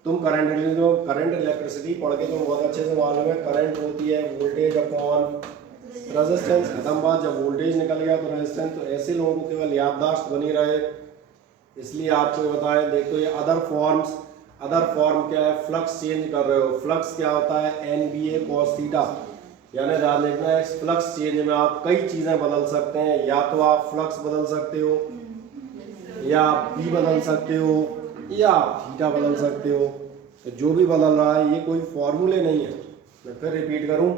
तुम करंट इलेक्ट्रिसिटी पढ़ के तुम बहुत अच्छे से मालूम है, करंट होती है वोल्टेज अपॉन रेजिस्टेंस, खत्म बात। जब वोल्टेज निकल गया तो रेजिस्टेंस, तो ऐसे लोगों को केवल याददाश्त बनी रहे, इसलिए आपको बताएं। देखो ये अदर फॉर्म क्या है? फ्लक्स चेंज कर रहे हो, फ्लक्स क्या होता है? NBA cos थीटा, यानी ध्यान देखना है, फ्लक्स चेंज में आप कई चीज़ें बदल सकते हैं। या तो आप फ्लक्स बदल सकते हो, या आप बी बदल सकते हो, या आप थीटा बदल सकते हो। तो जो भी बदल रहा है ये कोई फॉर्मूले नहीं है। मैं फिर रिपीट करूं,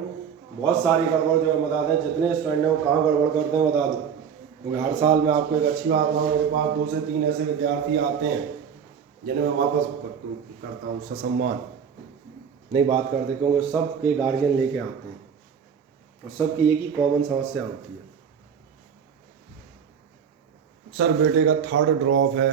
बहुत सारी गड़बड़ जो है बता दें, जितने स्टूडेंट हैं वो कहाँ गड़बड़ करते हैं बता दूं, क्योंकि हर साल मैं आपको एक अच्छी बात बताऊँ, मेरे पास 2 से 3 ऐसे विद्यार्थी आते हैं जिन्हें मैं वापस करता हूँ ससम्मान नहीं बात करते, क्योंकि सबके गार्जियन लेके आते हैं और सबकी एक ही कॉमन समस्या होती है, सर बेटे का 3rd ड्रॉप है,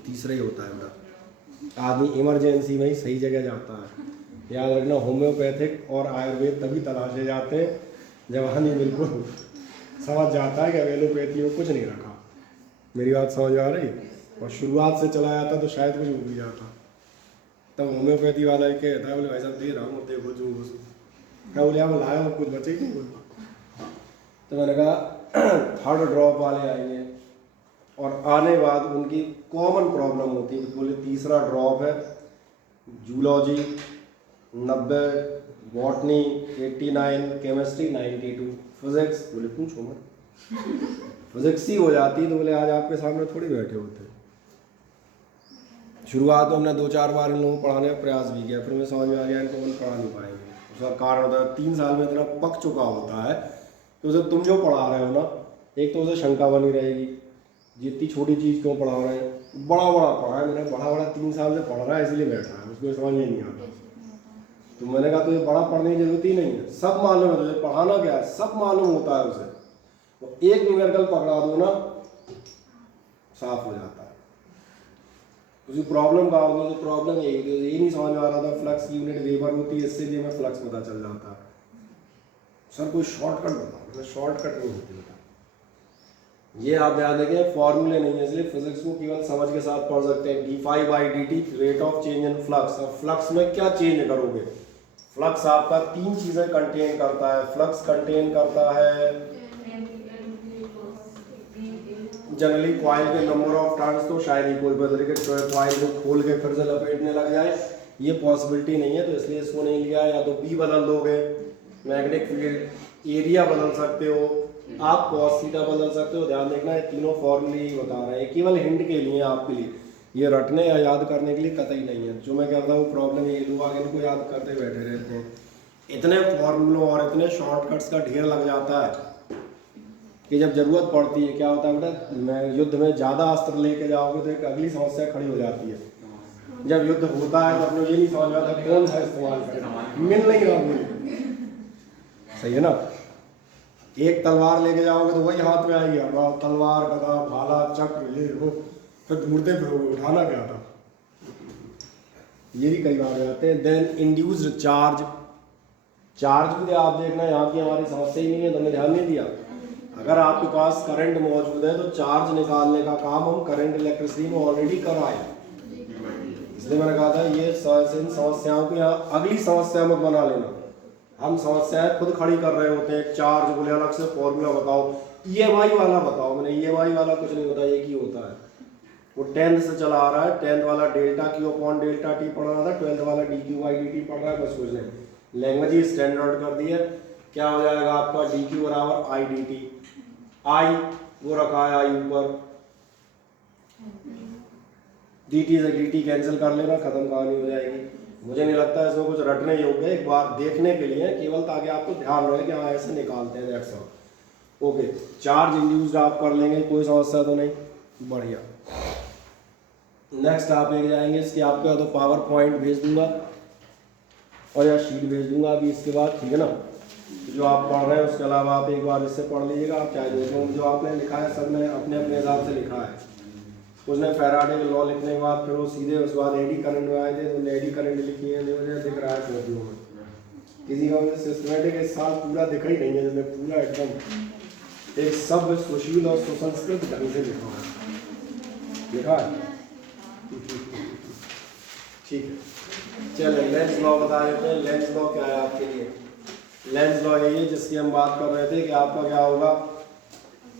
तीसरा ही होता है बेटा। आदमी इमरजेंसी में ही सही जगह जाता है। याद रखना, होम्योपैथिक और आयुर्वेद तभी तलाशे जाते हैं जब आदमी बिल्कुल समझ जाता है कि एलोपैथी में कुछ नहीं रखा। मेरी बात समझ आ रही है? और शुरुआत से चला जाता तो शायद कुछ हो भी जाता। तब होम्योपैथी वाला ही कहता है, बोले भाई साहब दे रहा हूँ, देखो जूस, क्या बोले आप लाया कुछ बचे ही नहीं बोल। तो मैंने कहा 3rd ड्रॉप वाले आएंगे और आने बाद उनकी कॉमन प्रॉब्लम होती है। बोले तीसरा ड्रॉप है, जूलॉजी 90, बॉटनी 89, केमिस्ट्री 92, फिजिक्स बोले पूछो मत, फिजिक्स ही हो जाती। तो बोले आज आपके सामने थोड़ी बैठे होते। शुरुआत में हमने 2-4 बार इन लोगों को पढ़ाने का प्रयास भी किया, फिर मैं समझ में आ गया इनको हम पढ़ा नहीं पाएंगे। उसका कारण होता है 3 साल में इतना पक चुका होता है तो उसे तुम जो पढ़ा रहे हो ना, एक तो उसे शंका बनी रहेगी जितनी छोटी चीज़ क्यों पढ़ा रहे हैं, बड़ा पढ़ा है मैंने, बड़ा 3 साल से पढ़ रहा है इसलिए बैठा है, उसको समझ में नहीं आता। तो मैंने कहा तुझे बड़ा पढ़ने की जरूरत ही नहीं है, सब मालूम है तुझे, पढ़ाना क्या है सब मालूम होता है उसे। तो एक न्यूमेरिकल पकड़ा दो ना, साफ हो जाता है। उसकी प्रॉब्लम कहाँ होगी, तो प्रॉब्लम यही नहीं समझ में आ रहा था फ्लक्स की यूनिट वेबर होती है, इससे भी हमें फ्लक्स पता चल जाता है। सर कोई शॉर्टकट बताओ, शॉर्टकट नहीं होती बेटा। ये आप याद रखें, फॉर्मूले नहीं है, इसलिए फिजिक्स को केवल समझ के साथ पढ़ सकते हैं। d∅/dt rate of change in flux. अब फ्लक्स में क्या चेंज करोगे? फ्लक्स आपका 3 चीजें कंटेन करता है। फ्लक्स कंटेन करता है जनरली कॉइल के नंबर ऑफ टर्न्स, तो शायद ही कोई बदल के कॉइल को खोल के फिर से लपेटने लग जाए, ये पॉसिबिलिटी नहीं है, तो इसलिए इसको नहीं लिया। या तो बी बदल दोगे, मैग्नेटिक फील्ड एरिया बदल सकते हो, आप cos थीटा बदल सकते हो। ध्यान देखना, ये तीनों फॉर्मूले ही बता रहे हैं, केवल हिंट के लिए आपके लिए, ये रटने या याद करने के लिए कतई नहीं है। जो मैं कहता हूँ प्रॉब्लम ये लोग आगे इनको याद करते बैठे रहते हैं। इतने फॉर्मूलों और इतने शॉर्टकट्स का ढेर लग जाता है कि जब जरूरत पड़ती है क्या होता है बेटा, मैं युद्ध में ज़्यादा अस्त्र लेके जाओगे तो एक अगली समस्या खड़ी हो जाती है। जब युद्ध होता है तो अपने ये नहीं समझ आता कौन सा इस्तेमाल करें, मिल नहीं रहा मुझे, सही है ना। एक तलवार लेके जाओगे तो वही हाथ में आएगी, अब तलवार गदा भाला चक्र ये वो, फिर ढूंढते फिरोगे उठाना क्या था, ये भी कई बार जाते हैं। देन इंड्यूस्ड चार्ज भी आप देखना, यहाँ की हमारी समस्या ही नहीं है, तुमने ध्यान नहीं दिया। अगर आपके पास करंट मौजूद है तो चार्ज निकालने का काम हम करंट इलेक्ट्रिसिटी में ऑलरेडी कराए, इसलिए मैंने कहा था ये इन समस्याओं को यहाँ अगली समस्या में बना लेना। हम समस्याएं खुद खड़ी कर रहे होते हैं, चार्ज बोले अलग से फॉर्मूला बताओ, EMI वाला बताओ। मैंने EMI वाला कुछ नहीं होता, एक ही होता है, वो 10th से चला आ रहा है। 10th वाला delta Q upon delta T पढ़ रहा था, 12th वाला dQ/dt पढ़ रहा है, बस कुछ नहीं। लैंग्वेज ही स्टैंडर्ड कर दी है। क्या हो जाएगा आपका dQ बराबर IDT, I वो रखा है I ऊपर, dt से dt कैंसिल कर लेना, खत्म कहानी हो जाएगी। मुझे नहीं लगता इसमें कुछ रटने योग्य है, एक बार देखने के लिए केवल, ताकि आपको ध्यान रहे कि हाँ ऐसे निकालते हैं, that's all. Okay, charge induced आप कर लेंगे, कोई समस्या तो नहीं, बढ़िया। नेक्स्ट आप लेके जाएंगे इसके, आपका तो पावर पॉइंट भेज दूंगा और या शीट भेज दूंगा अभी इसके बाद, ठीक है ना। जो आप पढ़ रहे हैं उसके अलावा आप एक बार इससे पढ़ लीजिएगा, आप चाहे देखो जो आपने लिखा है सब ने अपने अपने हिसाब से लिखा है। उसने फैराडे के लॉ लिखने के बाद फिर वो सीधे उसके बाद एडी करंट में आए थे, तो एडी करंट लिखी है, मुझे दिख रहा है कॉपियों में। किसी का मुझे सिस्टमेटिक इस साल पूरा दिखा ही नहीं है, जिसमें पूरा एकदम एक सब सुशील और सुसंस्कृत ढंग से लिखा है, लिखा है ठीक है। चलिए लेंस लॉ बता देते हैं। लेंस लॉ क्या है आपके लिए? लेंस लॉ यही है जिसकी हम बात कर रहे थे कि आपका क्या होगा,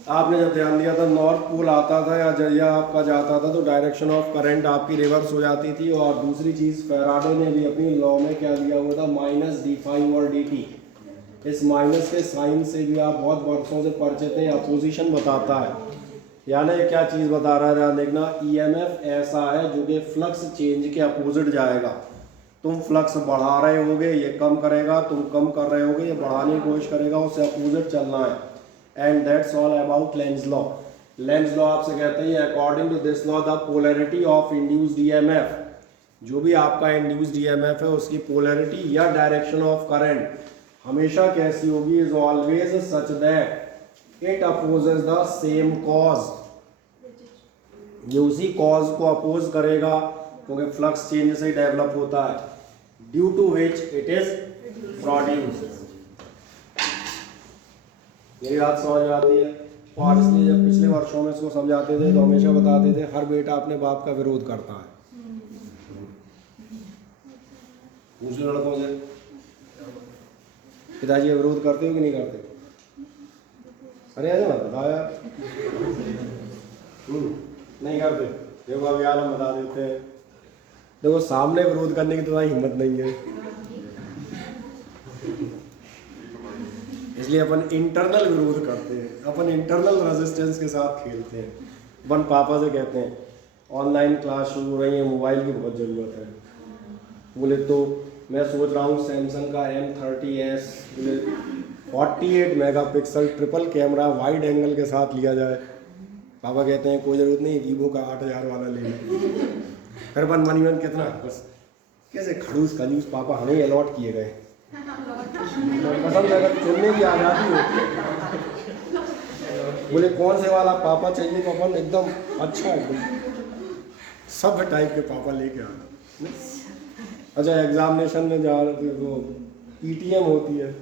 आपने जब ध्यान दिया था नॉर्थ पोल आता था या जरिया आपका जाता था तो डायरेक्शन ऑफ करंट आपकी रिवर्स हो जाती थी। और दूसरी चीज़ फैराडे ने भी अपनी लॉ में क्या दिया हुआ था, माइनस डी फाई और डी टी। इस माइनस के साइन से भी आप बहुत वर्षों से परिचित हैं, अपोजिशन बताता है। यानी क्या चीज़ बता रहा है, ध्यान देखना, ईएमएफ ऐसा है जो कि फ्लक्स चेंज के अपोजिट जाएगा। तुम फ्लक्स बढ़ा रहे होगे ये कम करेगा, तुम कम कर रहे होगे ये बढ़ाने की कोशिश करेगा, उससे अपोजिट चलना है। And that's all about Lenz law. Lenz law आपसे कहते हैं according to this law the polarity of induced EMF, जो भी आपका इंड्यूस्ड ईएमएफ है उसकी पोलैरिटी या डायरेक्शन ऑफ करंट हमेशा कैसी होगी, is always such that it opposes the same cause. ये उसी कॉज को अपोज करेगा क्योंकि फ्लक्स चेंज से डेवलप होता है, due to which it is produced. मेरी बात समझ में आती है। और इसलिए जब पिछले वर्षों में इसको समझाते थे तो हमेशा बताते थे हर बेटा अपने बाप का विरोध करता है। पूछ लो लड़कों से, पिताजी का विरोध करते हो कि नहीं करते? अरे ऐसे मत बताओ यार। नहीं करते। देखो अब यार हम बता देते हैं, देखो सामने विरोध करने की तुम्हारी हिम्मत नहीं है, इसलिए अपन इंटरनल विरोध करते हैं, अपन इंटरनल रेजिस्टेंस के साथ खेलते हैं। अपन पापा से कहते हैं ऑनलाइन क्लास शुरू हो रही है, मोबाइल की बहुत ज़रूरत है। बोले तो मैं सोच रहा हूँ सैमसंग का M30s 48 megapixel triple camera wide angle के साथ लिया जाए। पापा कहते हैं कोई ज़रूरत नहीं, वीवो का 8000 वाला ले लें। फिर अपन मनी मन कितना, बस कैसे खड़ूस खजूस पापा हमें अलॉट किए गए। पसंद अगर चुनने की आज़ादी हो, बोले कौन से वाला पापा चाहिए, तो अपन एकदम अच्छा एकदम सब टाइप के पापा लेके आना। अच्छा एग्जामिनेशन में जा रहे थे वो PTM होती है,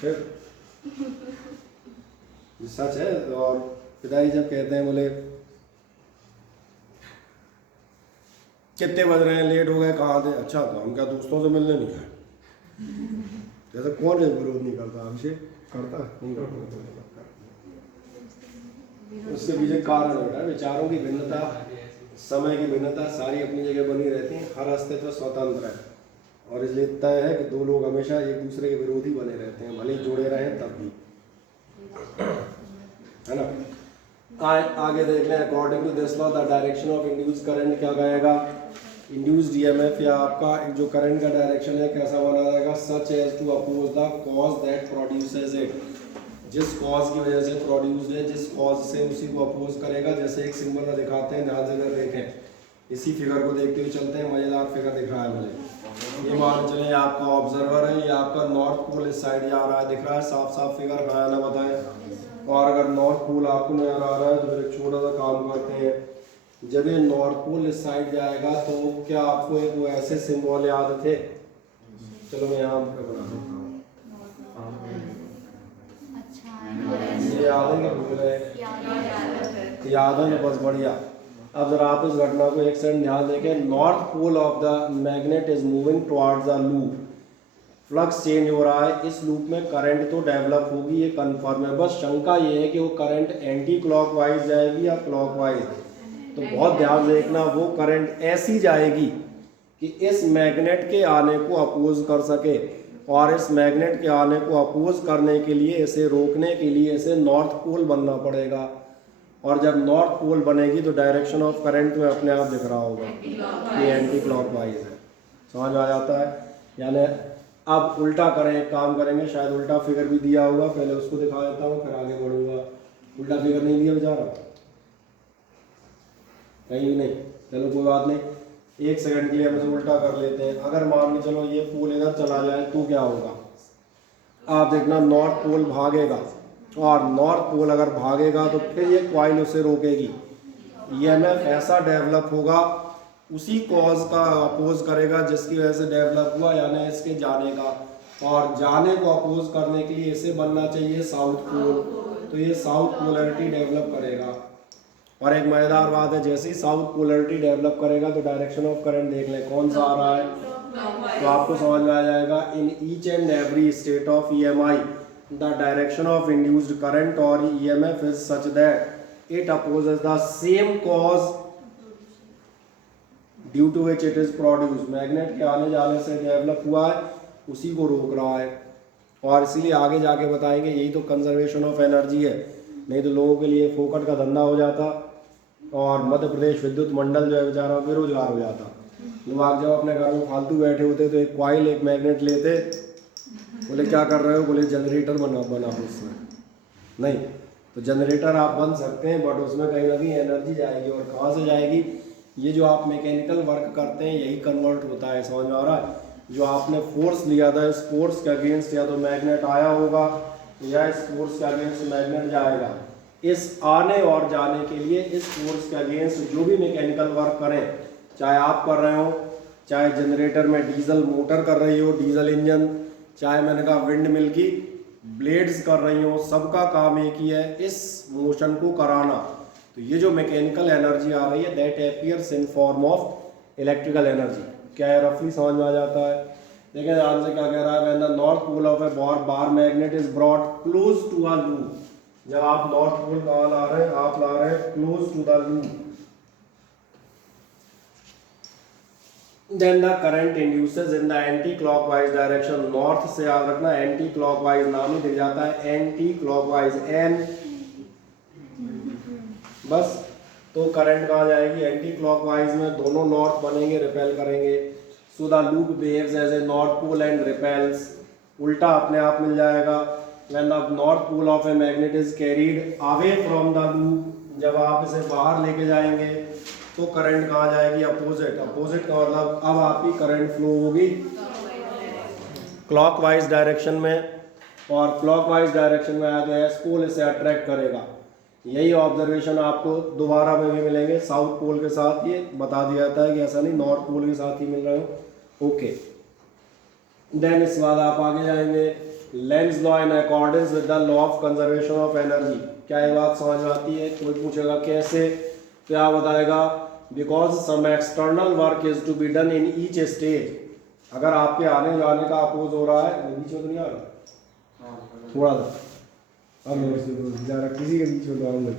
फिर सच है। और पिताजी जब कहते हैं बोले कितने बज रहे हैं, लेट हो गए, कहाँ थे? अच्छा तो हम क्या दोस्तों से मिलने नहीं आए? जैसे कौन है विरोध नहीं करता, अभिषेक करता नहीं करता। उसके पीछे कारण होता है विचारों की भिन्नता, समय की भिन्नता, सारी अपनी जगह बनी रहती है, हर अस्तित्व स्वतंत्र है। और इसलिए तय है कि दो लोग हमेशा एक दूसरे के विरोधी बने रहते हैं, भले ही जुड़े रहें तब भी, है ना। आगे देख लें, according to this law the direction of induced current क्या कहेगा, इंड्यूस्ड ईएमएफ या आपका जो करंट का डायरेक्शन है कैसा बना जाएगा, such as to oppose the cause that produces it. जिस कॉज की वजह से प्रोड्यूस्ड है, जिस कॉज से उसी को अपोज करेगा। जैसे एक सिंबल में दिखाते हैं, ध्यान से देखें, इसी फिगर को देखते हुए चलते हैं, मजेदार फिगर दिख रहा है मुझे। ये मान चले आपका ऑब्जर्वर है, ये आपका नॉर्थ पोल इस साइड जा रहा है, दिख रहा है साफ साफ फिगर, हाँ ना बताएं। और अगर नॉर्थ पोल आपको नजर आ रहा है तो फिर एक छोटा सा काम करते हैं, जब ये नॉर्थ पोल इस साइड जाएगा तो क्या आपको एक वो ऐसे सिंबल याद थे? चलो मैं यहाँ पे बना देता हूँ, ये याद है क्या भूल गए? याद है ना, बस बढ़िया। अब जरा आप इस घटना को एक सेकंड ध्यान देखें, north pole of the magnet is moving towards the loop, flux change हो रहा है, इस लूप में करंट तो डेवलप होगी, ये कंफर्म है। बस शंका ये है कि वो करंट एंटी क्लॉकवाइज जाएगी या क्लॉकवाइज। तो बहुत ध्यान देखना, वो करंट ऐसी जाएगी कि इस मैग्नेट के आने को अपोज कर सके, और इस मैग्नेट के आने को अपोज करने के लिए, इसे रोकने के लिए इसे नॉर्थ पोल बनना पड़ेगा। और जब नॉर्थ पोल बनेगी तो डायरेक्शन ऑफ करंट में अपने आप दिख रहा होगा कि एंटी क्लॉकवाइज है। समझ आ जाता है? यानी अब उल्टा करें, एक काम करेंगे, शायद उल्टा फिगर भी दिया होगा, पहले उसको दिखा देता हूँ फिर आगे बढ़ूंगा। उल्टा फिगर नहीं दिया बेचारा, कहीं भी नहीं, चलो कोई बात नहीं, एक सेकंड के लिए हम इसे उल्टा कर लेते हैं। अगर मान के चलो ये पोल इधर चला जाए तो क्या होगा, आप देखना नॉर्थ पोल भागेगा, और नॉर्थ पोल अगर भागेगा तो फिर ये कॉइल उसे रोकेगी, ईएमएफ ऐसा डेवलप होगा, उसी कॉज का अपोज करेगा जिसकी वजह से डेवलप हुआ, यानी इसके जाने का। और जाने को अपोज करने के लिए इसे बनना चाहिए साउथ पोल, तो ये साउथ पोलैरिटी डेवलप करेगा। और एक मजेदार बात है, जैसे ही साउथ पोलैरिटी डेवलप करेगा तो डायरेक्शन ऑफ करंट देख लें कौन सा आ रहा है, तो आपको समझ में आ जाएगा। In each and every state of EMI the direction of induced current or EMF is such that it opposes the same cause due to which it is produced। Magnet के आने जाने से डेवलप हुआ है उसी को रोक रहा है। और इसीलिए आगे जाके बताएंगे यही तो कंजर्वेशन ऑफ एनर्जी है, नहीं तो लोगों के लिए फोकट का धंधा हो जाता और मध्य प्रदेश विद्युत मंडल जो है बेचारा बेरोजगार हो जाता। लोग जब अपने घर में फालतू बैठे होते तो एक कॉइल एक मैग्नेट लेते, बोले क्या कर रहे हो, बोले जनरेटर बना उसमें। नहीं तो जनरेटर आप बन सकते हैं बट उसमें कहीं ना कहीं एनर्जी जाएगी, और कहाँ से जाएगी? ये जो आप मैकेनिकल वर्क करते हैं यही कन्वर्ट होता है। समझ में आ रहा है? जो आपने फोर्स लिया था इस फोर्स के अगेंस्ट या तो मैग्नेट आया होगा या इस फोर्स के अगेंस्ट मैग्नेट जाएगा। इस आने और जाने के लिए इस फोर्स के अगेंस्ट जो भी मैकेनिकल वर्क करें, चाहे आप कर रहे हो, चाहे जनरेटर में डीजल मोटर कर रही हो, डीजल इंजन, चाहे मैंने कहा विंड मिल की ब्लेड्स कर रही हो, सबका काम एक ही है, इस मोशन को कराना। तो ये जो मैकेनिकल एनर्जी आ रही है that appears in form of electrical energy. क्या है? रफली समझ में आ जाता है। देखिए ध्यान से क्या कह रहा है, when the north pole of a bar magnet is brought close to a loop. जब आप नॉर्थ पोल कहाँ ला रहे हैं? आप ला रहे हैं close to the loop, then the current induces in the anti clockwise direction। North से याद रखना, एंटी क्लॉकवाइज नाम ही दिख जाता है, एंटी क्लॉकवाइज एन, बस। तो करंट कहाँ जाएगी? एंटी क्लॉकवाइज में। दोनों नॉर्थ बनेंगे, रिपेल करेंगे। So the loop behaves as a north pole and repels. उल्टा अपने आप मिल जाएगा। When the north pole of a magnet is carried away from the loop, जब आप इसे बाहर लेके जाएंगे तो करंट कहाँ जाएगी? अपोजिट। अपोजिट का मतलब अब आपकी करंट फ्लो होगी क्लॉकवाइज डायरेक्शन में, और क्लॉकवाइज डायरेक्शन में आया तो एस पोल इसे अट्रैक्ट करेगा। यही ऑब्जर्वेशन आपको दोबारा में भी मिलेंगे साउथ पोल के साथ। ये बता दिया जाता है कि ऐसा नहीं नॉर्थ पोल के साथ ही मिल रहे हो। ओके, देन इसके बाद आप आगे जाएंगे Lenz law in accordance with the law of conservation of energy. क्या ये बात समझ में आती है? कोई पूछेगा कैसे, क्या बताएगा? Because some external work is to be done in each stage. अगर आपके आने जाने का अपोज हो रहा है, बीच में तो नहीं आ रहा थोड़ा सा, अब किसी के बीच में तो आऊंगा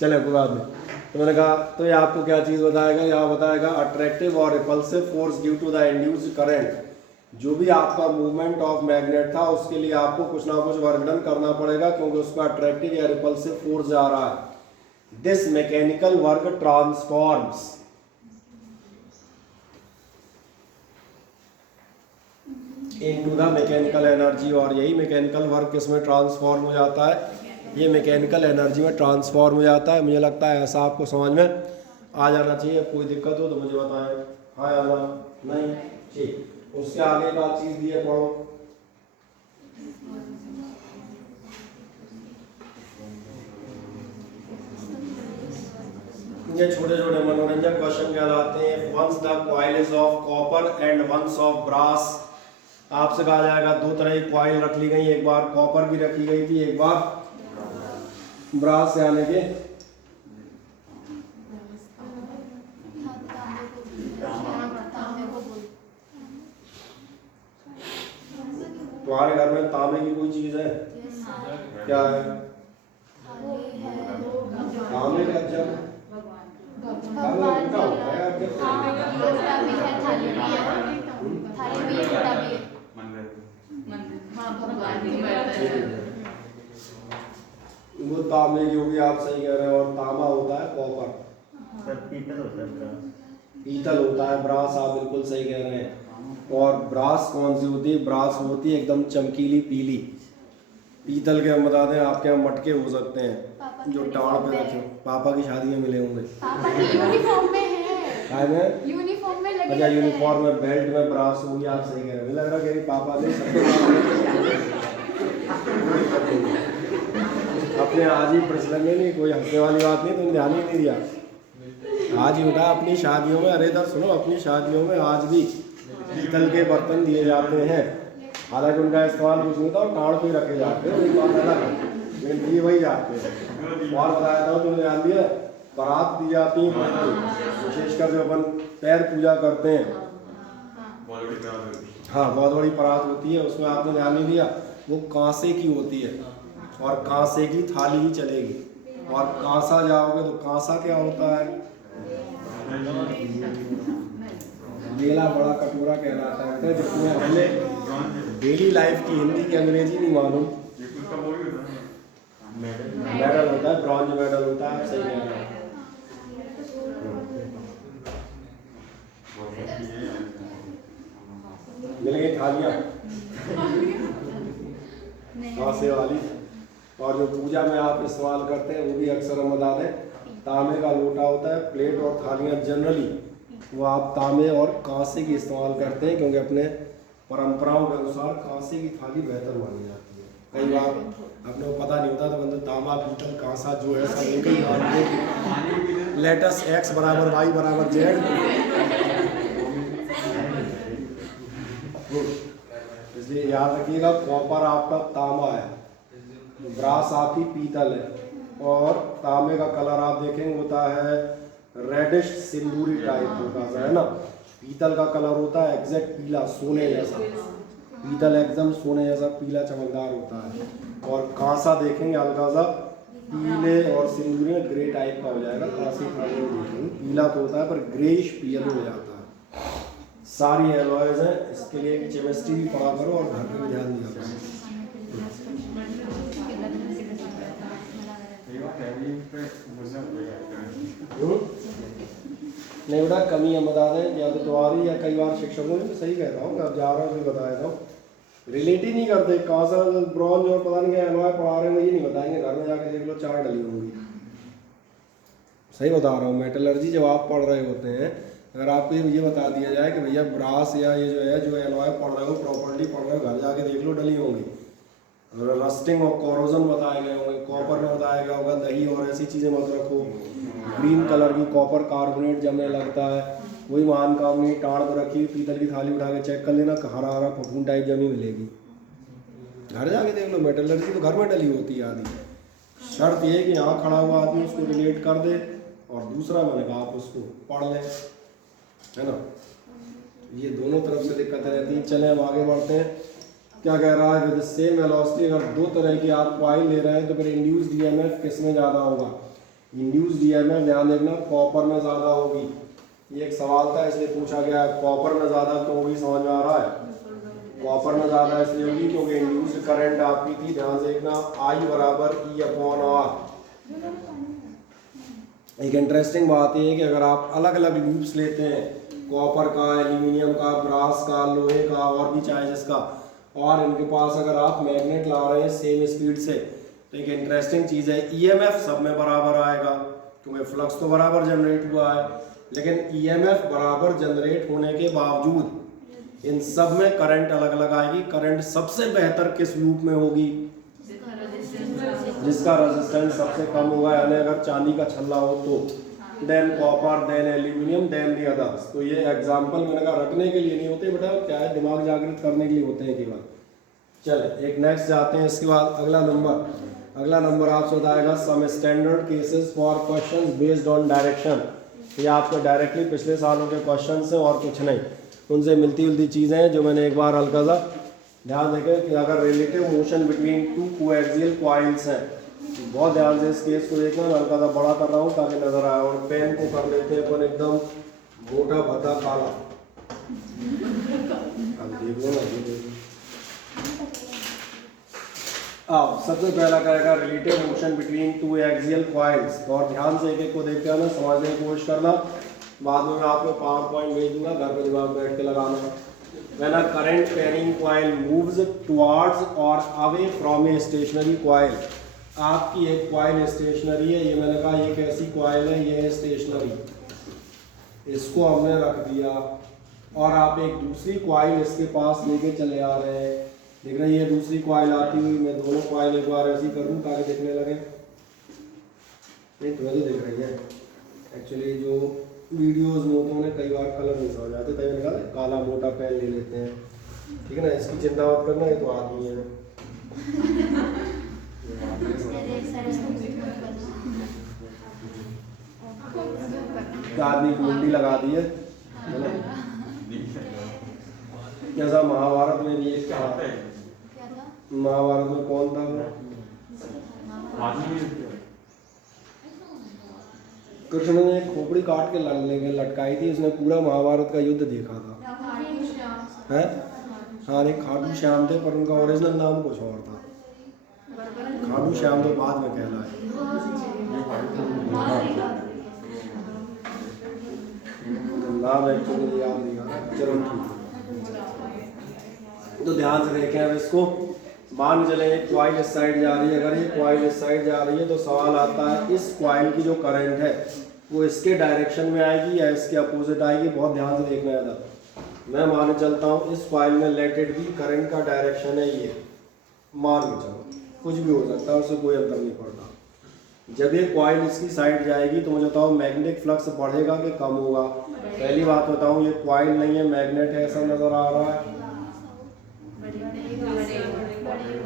चले कोई बात नहीं। तो मैंने कहा तो ये आपको क्या चीज़ बताएगा? यहाँ बताएगा अट्रैक्टिव और repulsive force due to the induced current. जो भी आपका मूवमेंट ऑफ मैग्नेट था उसके लिए आपको कुछ ना कुछ वर्क डन करना पड़ेगा, क्योंकि उसका अट्रैक्टिव या रिपल्सिव फोर्स जा रहा है। This mechanical work transforms into the mechanical energy। और यही मैकेनिकल वर्क किसमें ट्रांसफॉर्म हो जाता है? ये मैकेनिकल एनर्जी में ट्रांसफॉर्म हो जाता है। मुझे लगता है ऐसा आपको समझ में आ जाना चाहिए। कोई दिक्कत हो तो मुझे बताएं। हाँ या ना? नहीं? ठीक। उसके आगे का चीज़ दिए पढ़ो। ये छोटे छोटे मनोरंजक क्वेश्चन कहलाते हैं। Once the coil is of copper and once of brass. आपसे कहा जाएगा दो तरह की कॉइल रख ली गई, एक बार कॉपर की रखी गई थी, एक बार ब्रास से आने के तुम्हारे घर में तांबे की कोई चीज है? क्या है? तांबे का जग वो तांबे की होगी, आप सही कह रहे हैं। और तांबा होता है कॉपर, पीतल होता है ब्रास। आप बिल्कुल सही कह रहे हैं। और ब्रास कौन सी होती है? ब्रास होती है एकदम चमकीली पीली। पीतल के हम बता दें आपके यहाँ मटके हो सकते हैं जो टाड़ पे रखे। पापा की शादी में मिले होंगे। पापा की यूनिफॉर्म में है। यूनिफॉर्म में लगे। अच्छा यूनिफॉर्म में बेल्ट में ब्रास होगी, आप सही कह रहे हैं। मुझे लग रहा है कि पापा ने अपने आज ही प्रचलन में नहीं, कोई हंसने वाली बात नहीं, तुमने ध्यान ही नहीं दिया। आज ही उठा अपनी शादियों में। अरे इधर सुनो, अपनी शादियों में आज भी पीतल के बर्तन दिए जाते हैं। हालांकि उनका इस्तेमाल कुछ नहीं था और टाड़ पे रखे जाते हैं, बात अलग है, लेकिन दिए वही जाते हैं। और बताया था तुमने ध्यान दिया, बारात दी जाती है, विशेषकर जो अपन पैर पूजा करते हैं। हाँ बहुत बड़ी बारात होती है, उसमें आपने ध्यान नहीं दिया। वो कांसे की होती है और कांसे की थाली ही चलेगी। और कांसा जाओगे तो कांसा क्या होता है? मेला बड़ा कटोरा कहलाता है, जिसमें हमें डेली लाइफ की हिंदी की अंग्रेजी नहीं मालूम। मेडल होता है, ब्रॉन्ज मेडल होता है, सही कह रहे हैं। मिल गई थालियाँ कांसे वाली। और जो पूजा में आप इस्तेमाल करते हैं वो भी अक्सर हम बता दें, तांबे का लोटा होता है। प्लेट और थालियाँ जनरली वो आप तांबे और कांसे की इस्तेमाल करते हैं, क्योंकि अपने परंपराओं के अनुसार कांसे की थाली बेहतर मानी जाती है। कई बार अपने को पता नहीं होता तो बंदे तांबा पीतल कांसा जो है सब एक ही मानते, लेटस x बराबर y बराबर z। इसलिए याद रखिएगा, कॉपर आपका तांबा है, ब्रास आपकी पीतल है। और तांबे का कलर आप देखेंगे होता है रेडिश सिंदूरी टाइप होता है ना। पीतल का कलर होता है एग्जैक्ट पीला, सोने जैसा। पीतल एकदम सोने जैसा पीला चमकदार होता है। और कांसा देखेंगे हल्का सा पीले और सिंदूरी में ग्रे टाइप का हो जाएगा। कांसे खाने में देखेंगे पीला तो होता है पर ग्रेइश पीला हो जाता है। सारी एलॉयज हैं, इसके लिए केमिस्ट्री भी पढ़ा करो और घर पे भी ध्यान दिया करो। नहीं बेटा कमी हम बता दें, या तो तुम्हारी या कई बार शिक्षकों ने, सही कह रहा हूँ, अब जा रहा हूँ बता देता हूँ, रिलेट ही नहीं करते। कांसा ब्रॉन्ज और पता नहीं क्या एलॉय पढ़ा रहे हैं, ये नहीं बताएंगे। घर में जाके देख लो 4 डली होंगी। सही बता रहा हूँ। मेटलर्जी जब आप पढ़ रहे होते हैं, अगर आपको ये बता दिया जाए कि भैया ब्रास या ये जो है जो एलॉय पढ़ रहे हो, प्रॉपर्टी पढ़ रहे हो, घर जाके देख लो डली होंगी। और रस्टिंग और कोरोजन बताए गए होंगे, कॉपर में बताया गया होगा दही और ऐसी चीज़ें मत रखो। ग्रीन कलर की कॉपर कार्बोनेट जमने लगता है, वही महान काम नहीं। टाड़ पर रखी पीतल की थाली उठा के चेक कर लेना, हरा हरा फफूंद टाइप जमी मिलेगी। घर जाके देख लो, मेटलर्जी तो घर में डली होती है आदि। शर्त ये है कि यहाँ खड़ा हुआ आदमी उसको रिलेट कर दे, और दूसरा मैंने कहा आप उसको पढ़ लें, है ना। ये दोनों तरफ से दिक्कतें रहती हैं। चले हम आगे बढ़ते हैं। क्या कह रहा है, विद सेम वेलोसिटी अगर 2 तरह की आप कॉइल ले रहे हैं तो फिर इंड्यूस्ड ईएमएफ किस में ज़्यादा होगा? इंड्यूस्ड ईएमएफ ध्यान देखना कॉपर में ज़्यादा होगी। ये एक सवाल था इसलिए पूछा गया, कॉपर में ज़्यादा क्यों होगी? समझ में आ रहा है? कॉपर में ज़्यादा इसलिए होगी क्योंकि इंड्यूस्ड करंट आपकी थी, ध्यान देखना, I बराबर E/R। एक इंटरेस्टिंग बात यह है कि अगर आप अलग अलग लूप्स लेते हैं, कॉपर का, एल्यूमिनियम का, ब्रास का, लोहे का और भी चाहे जिसका, और इनके पास अगर आप मैग्नेट ला रहे हैं सेम स्पीड से, तो एक इंटरेस्टिंग चीज़ है, ईएमएफ सब में बराबर आएगा क्योंकि फ्लक्स तो बराबर जनरेट हुआ है। लेकिन ईएमएफ बराबर जनरेट होने के बावजूद इन सब में करंट अलग अलग आएगी। करंट सबसे बेहतर किस लूप में होगी? जिसका रेजिस्टेंस सबसे कम होगा, यानी अगर चांदी का छल्ला हो तो, then copper, then aluminium, then the others. तो ये एग्जांपल मैंने कहा रखने के लिए नहीं होते बेटा, क्या है दिमाग जागृत करने के लिए होते हैं केवल। चले एक नेक्स्ट जाते हैं। इसके बाद अगला नंबर आपसे बताएगा some standard cases for questions based on direction. ये आपके डायरेक्टली पिछले सालों के क्वेश्चन हैं और कुछ नहीं, उनसे मिलती जुलती चीज़ें हैं जो मैंने एक बार हल्का सा ध्यान देखें कि अगर relative motion between 2 coaxial coils हैं, बहुत ध्यान से इस केस को देखना। मैं हल्का सा बड़ा कर रहा हूँ ताकि नजर आए, और पेन को कर लेते हैं अपन एकदम मोटा भद्दा काला। अब देख लो ना, अब सबसे पहला करेगा relative motion between 2 axial coils. और ध्यान से एक एक को देख के आना, समझने की कोशिश करना। बाद में मैं आपको पावर पॉइंट भेज दूंगा, घर पे दिमाग बैठ के लगाना। When a current carrying coil moves towards or away from a stationary coil, आपकी एक कॉइल स्टेशनरी है, ये मैंने कहा ये कैसी कॉइल है, ये है स्टेशनरी, इसको हमने रख दिया, और आप एक दूसरी कॉइल इसके पास लेके चले आ रहे हैं। देख रहे हैं ये दूसरी कॉइल आती हुई, मैं दोनों कॉइल एक बार ऐसी करूँ ताकि दिखने लगे। नहीं तुम्हें तो दिख रही है, एक्चुअली जो वीडियोस में होते हैं कई बार कलर नहीं समझ आते, कई बार काला मोटा पेन ले लेते हैं, ठीक है ना। इसकी चिंता मत करना, ये तो आदमी है। आदमी की मुंडी लगा दी है ना। जैसा महाभारत में भी एक था, महाभारत में कौन था वो? कृष्ण ने एक खोपड़ी काट के लटकाई थी, उसने पूरा महाभारत का युद्ध देखा था है। हाँ एक खाटू श्याम थे पर उनका ओरिजिनल नाम कुछ और था। खाटू श्याम तो बाद में कहलाए। नाम एक्चुअली याद नहीं आ रहा। चलो ठीक है, तो ध्यान से देखें अब इसको। मान चले एक क्वाइल इस साइड जा रही है, अगर ये क्वाइल इस साइड जा रही है तो सवाल आता है इस क्वाइल की जो करंट है वो इसके डायरेक्शन में आएगी या इसके अपोजिट आएगी। बहुत ध्यान से देखना है था। मैं मान चलता हूँ इस क्वाइल में लेट इट बी करंट का डायरेक्शन है ये, मान के चलो कुछ भी हो सकता है, उससे कोई अंतर नहीं पड़ता। जब ये क्वाइल इसकी साइड जाएगी तो मुझे बताओ मैग्नेटिक फ्लक्स बढ़ेगा कि कम होगा? पहली बात बताऊँ ये क्वाइल नहीं है मैग्नेट है, ऐसा नजर आ रहा है,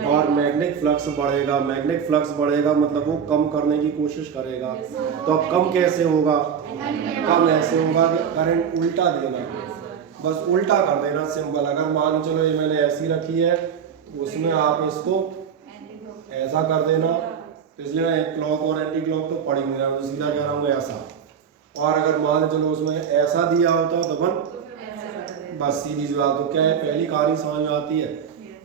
और मैग्नेटिक फ्लक्स बढ़ेगा। मैग्नेटिक फ्लक्स बढ़ेगा मतलब वो कम करने की कोशिश करेगा। तो अब कम कैसे होगा? कम ऐसे होगा कि करंट उल्टा देना, बस उल्टा कर देना सिंपल। अगर मान चलो ये मैंने ऐसी रखी है उसमें आप इसको ऐसा कर देना, तो इसलिए मैं क्लॉक और एंटी क्लॉक तो पढ़ ही नहीं रहा हूँ, सीधा कह रहा हूँ ऐसा। और अगर मान चलो उसमें ऐसा दिया होता तो बस सीधी सी बात। तो क्या है पहली कहानी समझ में आती है।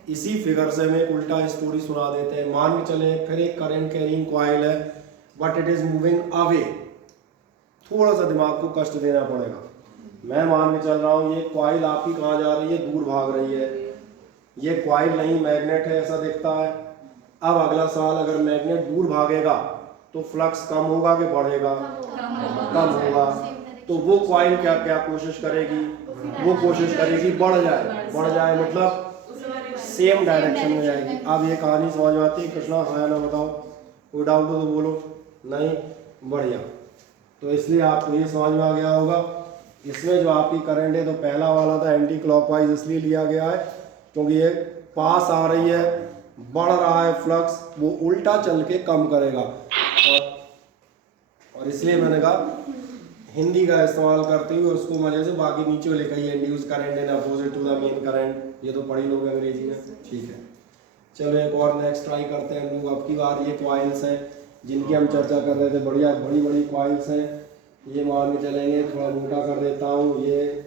इसी फिगर से मैं उल्टा स्टोरी सुना देते हैं। मान के चले फिर एक करंट कैरिंग कॉइल है but it is moving away. थोड़ा सा दिमाग को कष्ट देना पड़ेगा। मैं मान के चल रहा हूँ ये कॉइल आपकी कहाँ जा रही है? दूर भाग रही है। ये कॉइल नहीं मैग्नेट है, ऐसा दिखता है। अब अगला सवाल, अगर मैग्नेट दूर भागेगा तो फ्लक्स कम होगा कि बढ़ेगा? कम होगा। तो वो कॉइल क्या क्या कोशिश करेगी? वो कोशिश करेगी बढ़ जाए। बढ़ जाए मतलब सेम डायरेक्शन में जाएगी। अब ये कहानी समझ में आती है कृष्णा? हाँ या ना बताओ, कोई डाउट हो तो बोलो। नहीं, बढ़िया। तो इसलिए आपको ये समझ में आ गया होगा। इसमें जो आपकी करंट है तो पहला वाला था एंटी क्लॉकवाइज, इसलिए लिया गया है क्योंकि ये पास आ रही है, बढ़ रहा है फ्लक्स, वो उल्टा चल के कम करेगा। और इसलिए मैंने कहा हिंदी का इस्तेमाल करते हुए उसको मजे से, बाकी नीचे लिखा ही induce current in opposite to the main current, ये तो पढ़ी लोग अंग्रेजी में। ठीक है, चलो एक और नेक्स्ट ट्राई करते हैं हम लोग। अब की बार ये कॉइल्स हैं जिनकी हम चर्चा कर रहे थे, बढ़िया बड़ी बड़ी कॉइल्स हैं। ये मान के चलेंगे, थोड़ा मोटा कर देता हूँ ये।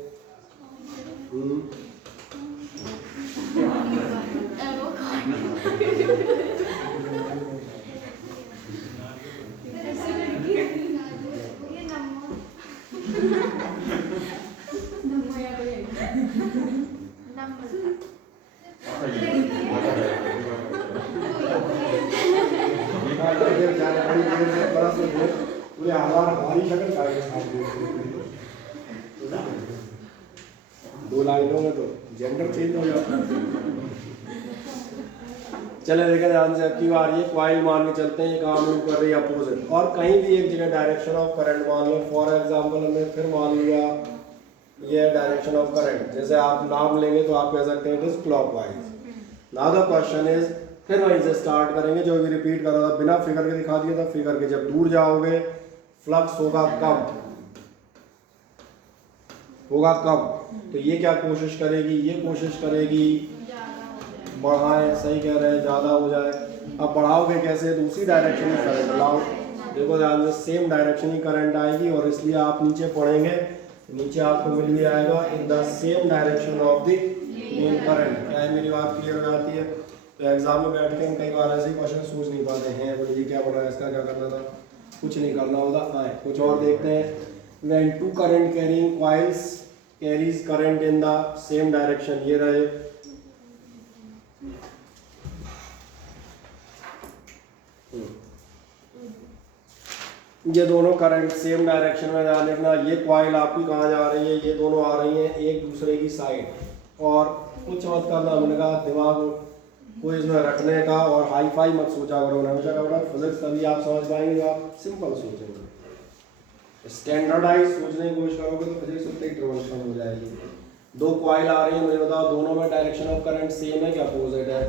पूरे हमारी शक्ल दो लाइनों में तो जेंडर चेंज हो जाता है। चले देखें ध्यान से। अब की बार ये कॉइल मान के चलते हैं, ये कहाँ मूव कर रही है? अपोजिट। और कहीं भी एक जगह डायरेक्शन ऑफ करंट मान लो, फॉर एग्जांपल हमने फिर मान लिया ये डायरेक्शन ऑफ करंट। जैसे आप नाम लेंगे तो आप कह सकते हैं it is clockwise. Now the question is, फिर वहीं से स्टार्ट करेंगे जो भी रिपीट कर रहा था, बिना फिगर के दिखा दिया था। फिगर के जब दूर जाओगे फ्लक्स होगा कम, होगा कम। तो ये क्या कोशिश करेगी? ये कोशिश करेगी बढ़ाए, सही कह रहे हैं, ज़्यादा हो जाए। अब बढ़ाओगे कैसे? तो उसी डायरेक्शन में करंट लाओ। देखो ध्यान से, सेम डायरेक्शन ही करंट आएगी और इसलिए आप नीचे पढ़ेंगे, नीचे आपको मिल भी आएगा in the same direction of the main current. क्या है, मेरी बात क्लियर हो जाती है? तो एग्जाम में बैठ के हम कई बार ऐसे क्वेश्चन सोच नहीं पाते हैं, बोले ये क्या पढ़ा है, इसका क्या करना था, कुछ नहीं करना होता। आए कुछ और देखते हैं। When two current carrying coils carries current in the same direction, ये रहे। ये दोनों करंट सेम डायरेक्शन में, ध्यान रखना। ये कॉइल आपकी कहाँ जा रही है? ये दोनों आ रही हैं एक दूसरे की साइड। और कुछ मत करना, मैंने कहा दिमाग को इसमें रखने का, और हाई फाई मत सोचा करो। हमेशा कहो फिजिक्स, तभी आप समझ पाएंगे। आप सिंपल सोचेंगे, स्टैंडर्डाइज सोचने की कोशिश करोगे तो फिजिक्स उतनी ट्रांसफॉर्म हो जाएगी। दो कॉइल आ रही है, मुझे बताओ दोनों में डायरेक्शन ऑफ करंट सेम है क्या अपोजिट है?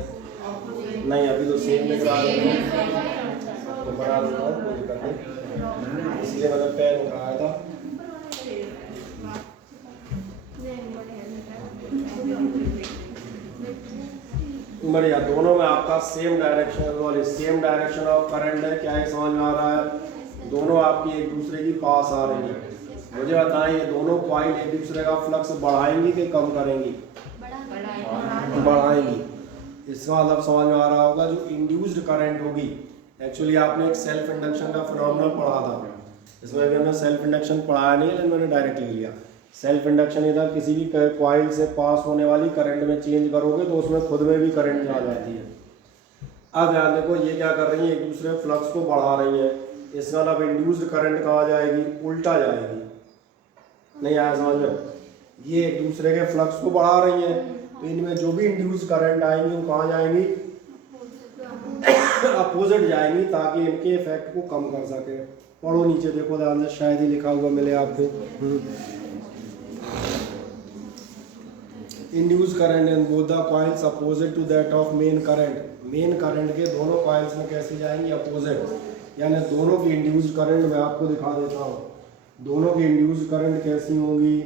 नहीं, अभी तो सेम दिख रहा है, तो बना दूंगा, कोई दिक्कत नहीं। इसलिए मैंने पेन उठाया था। बढ़िया, दोनों में आपका सेम डायरेक्शन वाली सेम डायरेक्शन ऑफ करंट है। क्या है, समझ में आ रहा है? दोनों आपकी एक दूसरे की पास आ रही है। मुझे बताएं, ये दोनों कॉइल एक दूसरे का फ्लक्स बढ़ाएंगी कि कम करेंगी? बढ़ाएंगी। इसका मतलब समझ में आ रहा होगा, जो इंड्यूस्ड करंट होगी, एक्चुअली आपने एक सेल्फ इंडक्शन का फिनोमेनन पढ़ा था। इसमें भी हमने सेल्फ इंडक्शन पढ़ाया नहीं है, लेकिन मैंने डायरेक्ट ले लिया। सेल्फ इंडक्शन ये था, किसी भी कॉइल से पास होने वाली करंट में चेंज करोगे तो उसमें खुद में भी करंट आ जाती है। अब ध्यान देखो, ये क्या कर रही है, एक दूसरे फ्लक्स को बढ़ा रही है। इसका मतलब इंड्यूस्ड करंट कहाँ जाएगी? उल्टा जाएगी। नहीं आया समझ में? ये एक दूसरे के फ्लक्स को बढ़ा रही है, तो इनमें जो भी इंड्यूस्ड करंट आएंगी वो कहाँ जाएंगी? अपोजिट जाएंगी, ताकि इनके इफेक्ट को कम कर सके। पढ़ो नीचे देखो ध्यान से, शायद ही लिखा हुआ मिले आपको। Induce current in both the coils opposite to that of main current. Main current के दोनों कॉइल्स में कैसे जाएंगी? अपोजिट, यानी दोनों की इंड्यूस करंट मैं आपको दिखा देता हूँ। दोनों की इंड्यूस करंट कैसी होंगी?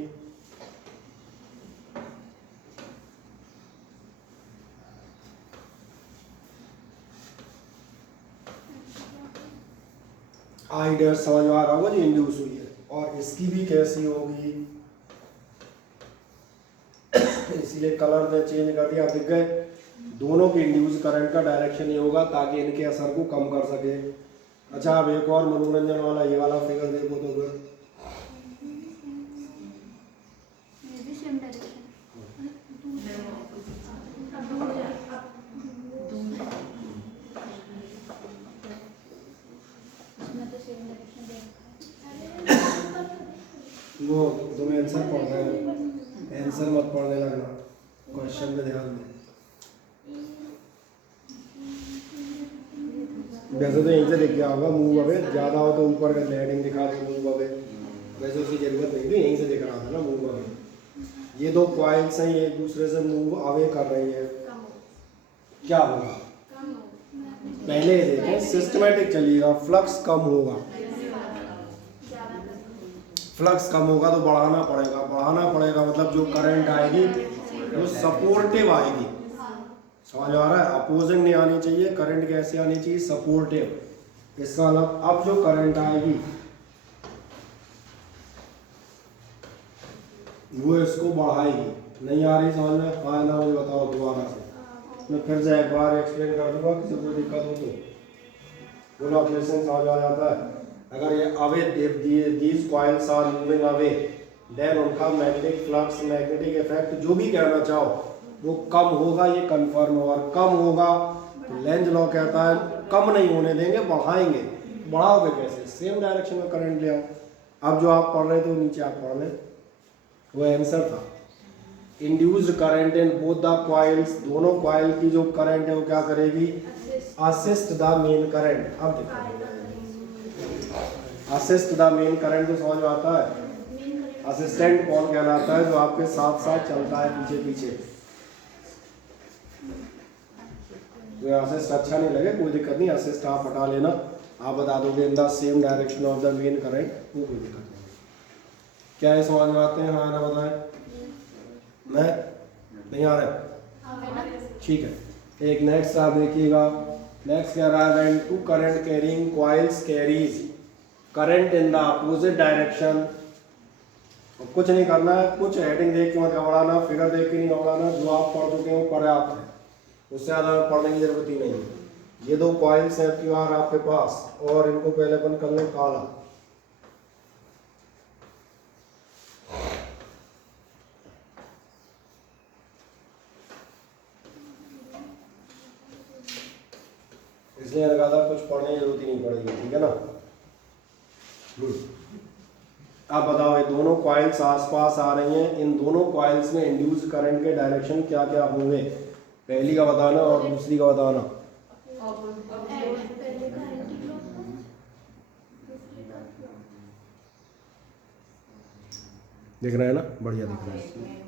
आई डैश समझ में आ रहा होगा, जो इंड्यूस हुई है। और इसकी भी कैसी होगी? इसीलिए कलर ने चेंज कर दिया, दिख गए। दोनों के इंड्यूस करंट का डायरेक्शन ये होगा ताकि इनके असर को कम कर सके। अच्छा, अब एक और मनोरंजन वाला ये वाला फिगर देखो तो फिर वो तुम आंसर पढ़ रहे हो, आंसर मत पढ़ने लगना, क्वेश्चन में ध्यान दे। वैसे तो यहीं से दिख गया होगा मूव अवे, ज़्यादा हो तो ऊपर का हेडिंग दिखा दो मूव अवे, वैसे उसकी जरूरत नहीं थी, यहीं से दिख रहा था ना मूव अवे। ये दो कॉइल्स हैं, ये एक दूसरे से मूव अवे कर रही है, क्या होगा? पहले देखें, सिस्टमेटिक चलिएगा, फ्लक्स कम होगा। फ्लक्स कम होगा तो बढ़ाना पड़ेगा, बढ़ाना पड़ेगा मतलब जो करंट आएगी वो सपोर्टिव आएगी। समझ आ रहा है? अपोजिंग नहीं आनी चाहिए, करंट कैसे आनी चाहिए? सपोर्टिव। इसका मतलब अब जो करंट आएगी वो इसको बढ़ाएगी। नहीं आ रही समझ में? हाँ ना, मुझे बताओ दोबारा से, मैं फिर से एक बार एक्सप्लेन कर दूंगा, किसी को दिक्कत हो तो बोलो। ऑपरेशन समझ आ जाता है? अगर ये away these coils are moving away, then उनका मैग्नेटिक फ्लक्स, मैग्नेटिक इफेक्ट जो भी कहना चाहो वो कम होगा, ये कंफर्म होगा। और कम होगा तो लेंज लॉ कहता है कम नहीं होने देंगे, बढ़ाएंगे। बढ़ाओगे कैसे? सेम डायरेक्शन में करंट ले आओ। अब जो आप पढ़ रहे थे वो नीचे आप पढ़ लें, वो आंसर था। Induced current in both the coils, दोनों कॉइल की जो करंट है वो क्या करेगी? Assist the main current. अब देखो, असिस्ट द मेन करंट तो समझ में आता है। असिस्टेंट कौन कहलाता है? जो आपके साथ साथ चलता है, पीछे पीछे। तो असिस्ट अच्छा नहीं लगे, कोई दिक्कत नहीं, असिस्ट आप हटा लेना। आप बता दोगे in the same direction of the main current, वो कोई दिक्कत नहीं। क्या ये समझ में आते हैं? हाँ ना, बताएं। नहीं आ रहा है? ठीक है। एक नेक्स्ट आप देखिएगा, नेक्स्ट कह रहा है when two current carrying coils carries current in the opposite direction. कुछ नहीं करना है, कुछ हेडिंग देख के मत घबराना, फिगर देख के नहीं घबराना, जो आप पढ़ चुके हो पर्याप्त है, उससे ज़्यादा पढ़ने की जरूरत ही नहीं है। ये दो कॉइल्स हैं QR आपके पास, और इनको पहले अपन कर लें काला। इसलिए लगा था कुछ पढ़ने की जरूरत ही नहीं पड़ेगी, ठीक है ना? अब बताओ, ये दोनों कॉइल्स आसपास आ रही हैं, इन दोनों कॉइल्स में इंड्यूस करंट के डायरेक्शन क्या क्या होंगे? पहली का बताना और दूसरी का बताना। दिख रहा है ना? बढ़िया दिख रहा है।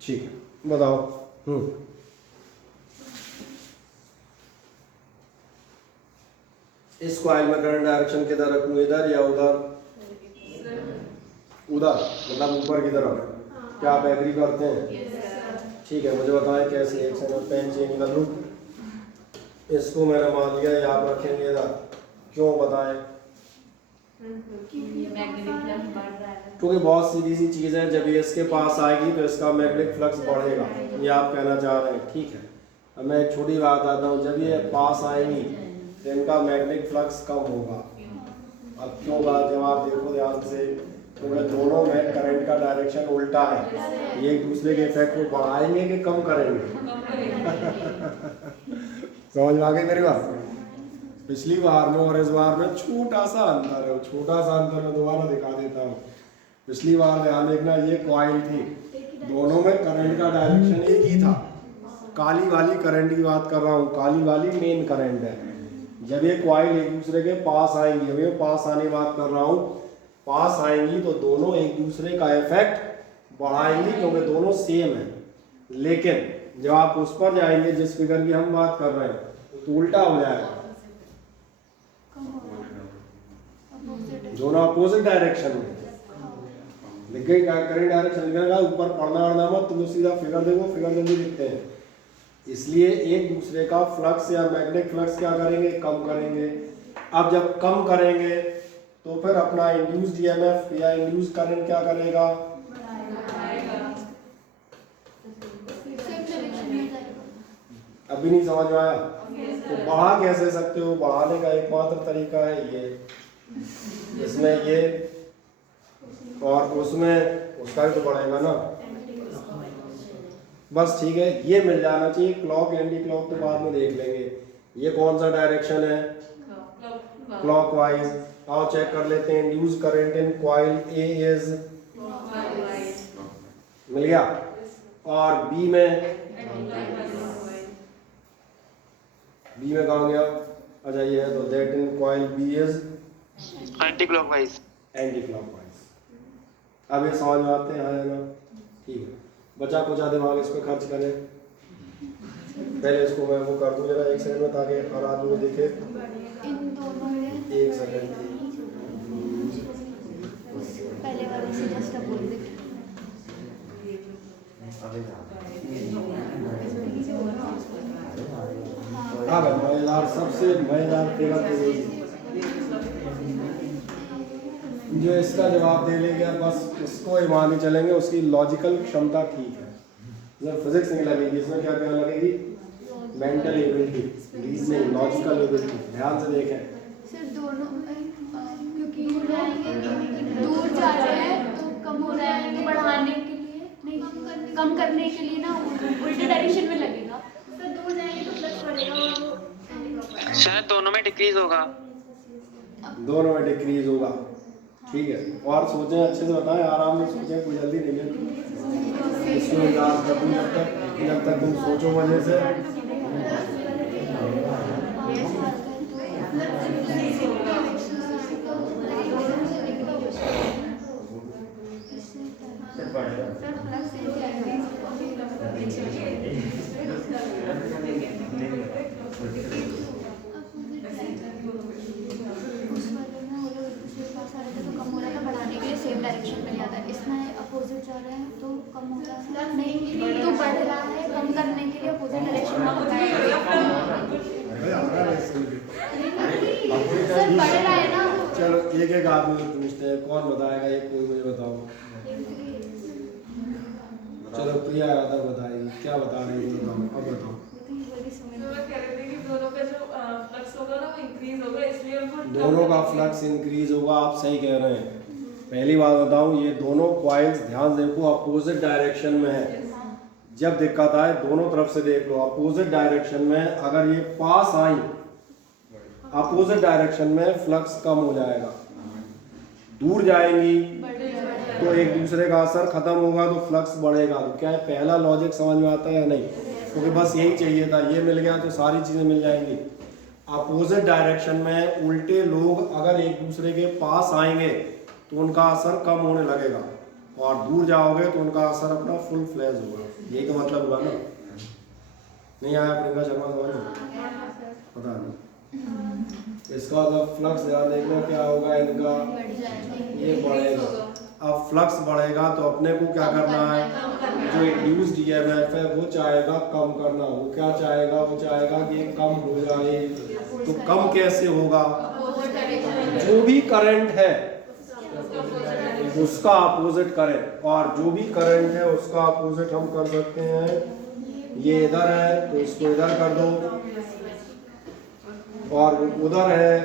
ठीक है, बताओ। कॉइल में करंट डायरेक्शन किधर रखूं, इधर या उधर? उधर, मतलब ऊपर की तरफ। क्या आप एग्री करते हैं? ठीक है, मुझे बताएं कैसे। एक सेकंड, पेन चेंज कर लूं। इसको मैंने मान लिया, ये आप रखेंगे इधर। क्यों बताएं? क्योंकि बहुत सीधी सी चीज़ है, जब ये इसके पास आएगी तो इसका मैग्नेटिक फ्लक्स बढ़ेगा, ये आप कहना चाह रहे हैं। ठीक है, अब मैं एक छोटी बात आता हूँ, जब ये पास आएंगी तो इनका मैग्नेटिक फ्लक्स कम होगा। अब क्यों बात, जब आप देखो ध्यान से, क्योंकि दोनों में करंट का डायरेक्शन उल्टा है, ये एक दूसरे के इफेक्ट को बढ़ाएंगे कि कम करेंगे? समझ में आ गई मेरी बात? पिछली बार में और इस बार में छोटा सा अंतर है, छोटा सा अंतर मैं दोबारा दिखा देता हूँ। पिछली बार ध्यान देखना, ये कॉइल थी, दोनों में करंट का डायरेक्शन एक ही था। काली वाली करंट की बात कर रहा हूँ, काली वाली मेन करंट है। जब ये कॉइल एक दूसरे के पास आएंगी, मैं पास आने की बात कर रहा हूँ, पास आएंगी तो दोनों एक दूसरे का इफेक्ट बढ़ाएंगी, क्योंकि दोनों सेम है। लेकिन जब आप उस पर जाएंगे जिस फिगर की हम बात कर रहे हैं, तो उल्टा हो जाएगा, दोनों अपोजिट डायरेक्शन में। लिख गई क्या करंट डायरेक्शन लिखेगा, ऊपर पढ़ना वढ़ना मत, तुम सीधा फिगर देखो, फिगर जल्दी दिखते हैं। इसलिए एक दूसरे का फ्लक्स या मैग्नेटिक फ्लक्स क्या करेंगे, कम करेंगे। अब जब कम करेंगे तो फिर अपना इंड्यूस्ड ईएमएफ या इंड्यूस्ड करंट क्या करेगा, अभी नहीं समझ में आया? तो बढ़ा कैसे सकते हो, बढ़ाने का एकमात्र तरीका है ये, इसमें ये और उसमें उसका भी तो बढ़ेगा ना। बस ठीक है, ये मिल जाना चाहिए। क्लॉक एंटी क्लॉक तो बाद में देख लेंगे। ये कौन सा डायरेक्शन है, क्लॉकवाइज। आओ चेक कर लेते हैं, induce current in coil A is, मिल गया। और बी में कहा गया, अच्छा ये है, तो that in coil B is anti clockwise. अब ये समझ में आते हैं ना? ठीक है, बचा कुचा दिमाग इस पे खर्च करें। पहले इसको मैं वो कर दूं जरा एक सेकंड में, ताकि हर आदमी को दिखे। एक सेकंड, पहले वाले से जस्ट अपोजिट। हाँ भाई, मजेदार, सबसे मजेदार फिगर तो यही, जो इसका जवाब दे लेंगे, बस इसको ही मान के चलेंगे, उसकी लॉजिकल क्षमता ठीक है। जब फिजिक्स नहीं लगेगी, इसमें क्या क्या लगेगी, mental ability, reasoning, logical ability. ध्यान से देखें सर, दोनों क्योंकि दूर जा रहे हैं तो कम हो रहा है, तो बढ़ाने के लिए नहीं, कम करने के लिए ना उल्टे डायरेक्शन में लगेगा। सर दूर जाएंगे तो प्लस बढ़ेगा, शायद दोनों में डिक्रीज होगा, दोनों में डिक्रीज होगा। ठीक है, और सोचें, अच्छे से बताएं, आराम से सोचें, कोई जल्दी नहीं है। इसको याद रखूँ जब तक तुम सोचो मजे से। डायरेक्शन में जाता है, इसमें अपोजिट जा रहे हैं तो कम हो रहा है, नहीं तो बढ़ रहा है, कम करने के लिए अपोजिट डायरेक्शन में बताया। सर बढ़ रहा है ना। चलो एक एक आदमी पूछते हैं, कौन बताएगा, एक कोई मुझे बताओ। चलो प्रिया यादव बताएगी, क्या बता रही है, अब बताओ। दोनों का फ्लक्स इंक्रीज होगा, आप सही कह रहे हैं। पहली बात बताऊं, ये दोनों कॉइल्स ध्यान देखो अपोजिट डायरेक्शन में है। जब दिक्कत आए दोनों तरफ से देख लो, अपोजिट डायरेक्शन में अगर ये पास आई, अपोजिट डायरेक्शन में फ्लक्स कम हो जाएगा। दूर जाएंगी तो एक दूसरे का असर खत्म होगा, तो फ्लक्स बढ़ेगा। तो क्या है, पहला लॉजिक समझ में आता है या नहीं? क्योंकि बस यही चाहिए था, ये मिल गया तो सारी चीजें मिल जाएंगी। अपोजिट डायरेक्शन में उल्टे लोग अगर एक दूसरे के पास आएंगे तो उनका असर कम होने लगेगा, और दूर जाओगे तो उनका असर अपना फुल फ्लैश होगा। यही तो मतलब हुआ ना? नहीं आया प्रियंका शर्मा, समझ पता नहीं। इसका मतलब फ्लक्स ध्यान देखना क्या होगा इनका, ये बढ़ेगा। अब फ्लक्स बढ़ेगा तो अपने को क्या करना है, जो इंड्यूस्ड ईएमएफ है वो चाहेगा कम करना। वो क्या चाहेगा, वो चाहेगा कि ये कम हो जाए। तो कम कैसे होगा, जो भी करंट है उसका अपोजिट करंट, और जो भी करंट है उसका अपोजिट हम कर सकते हैं। ये इधर है तो इसको इधर कर दो, और उधर है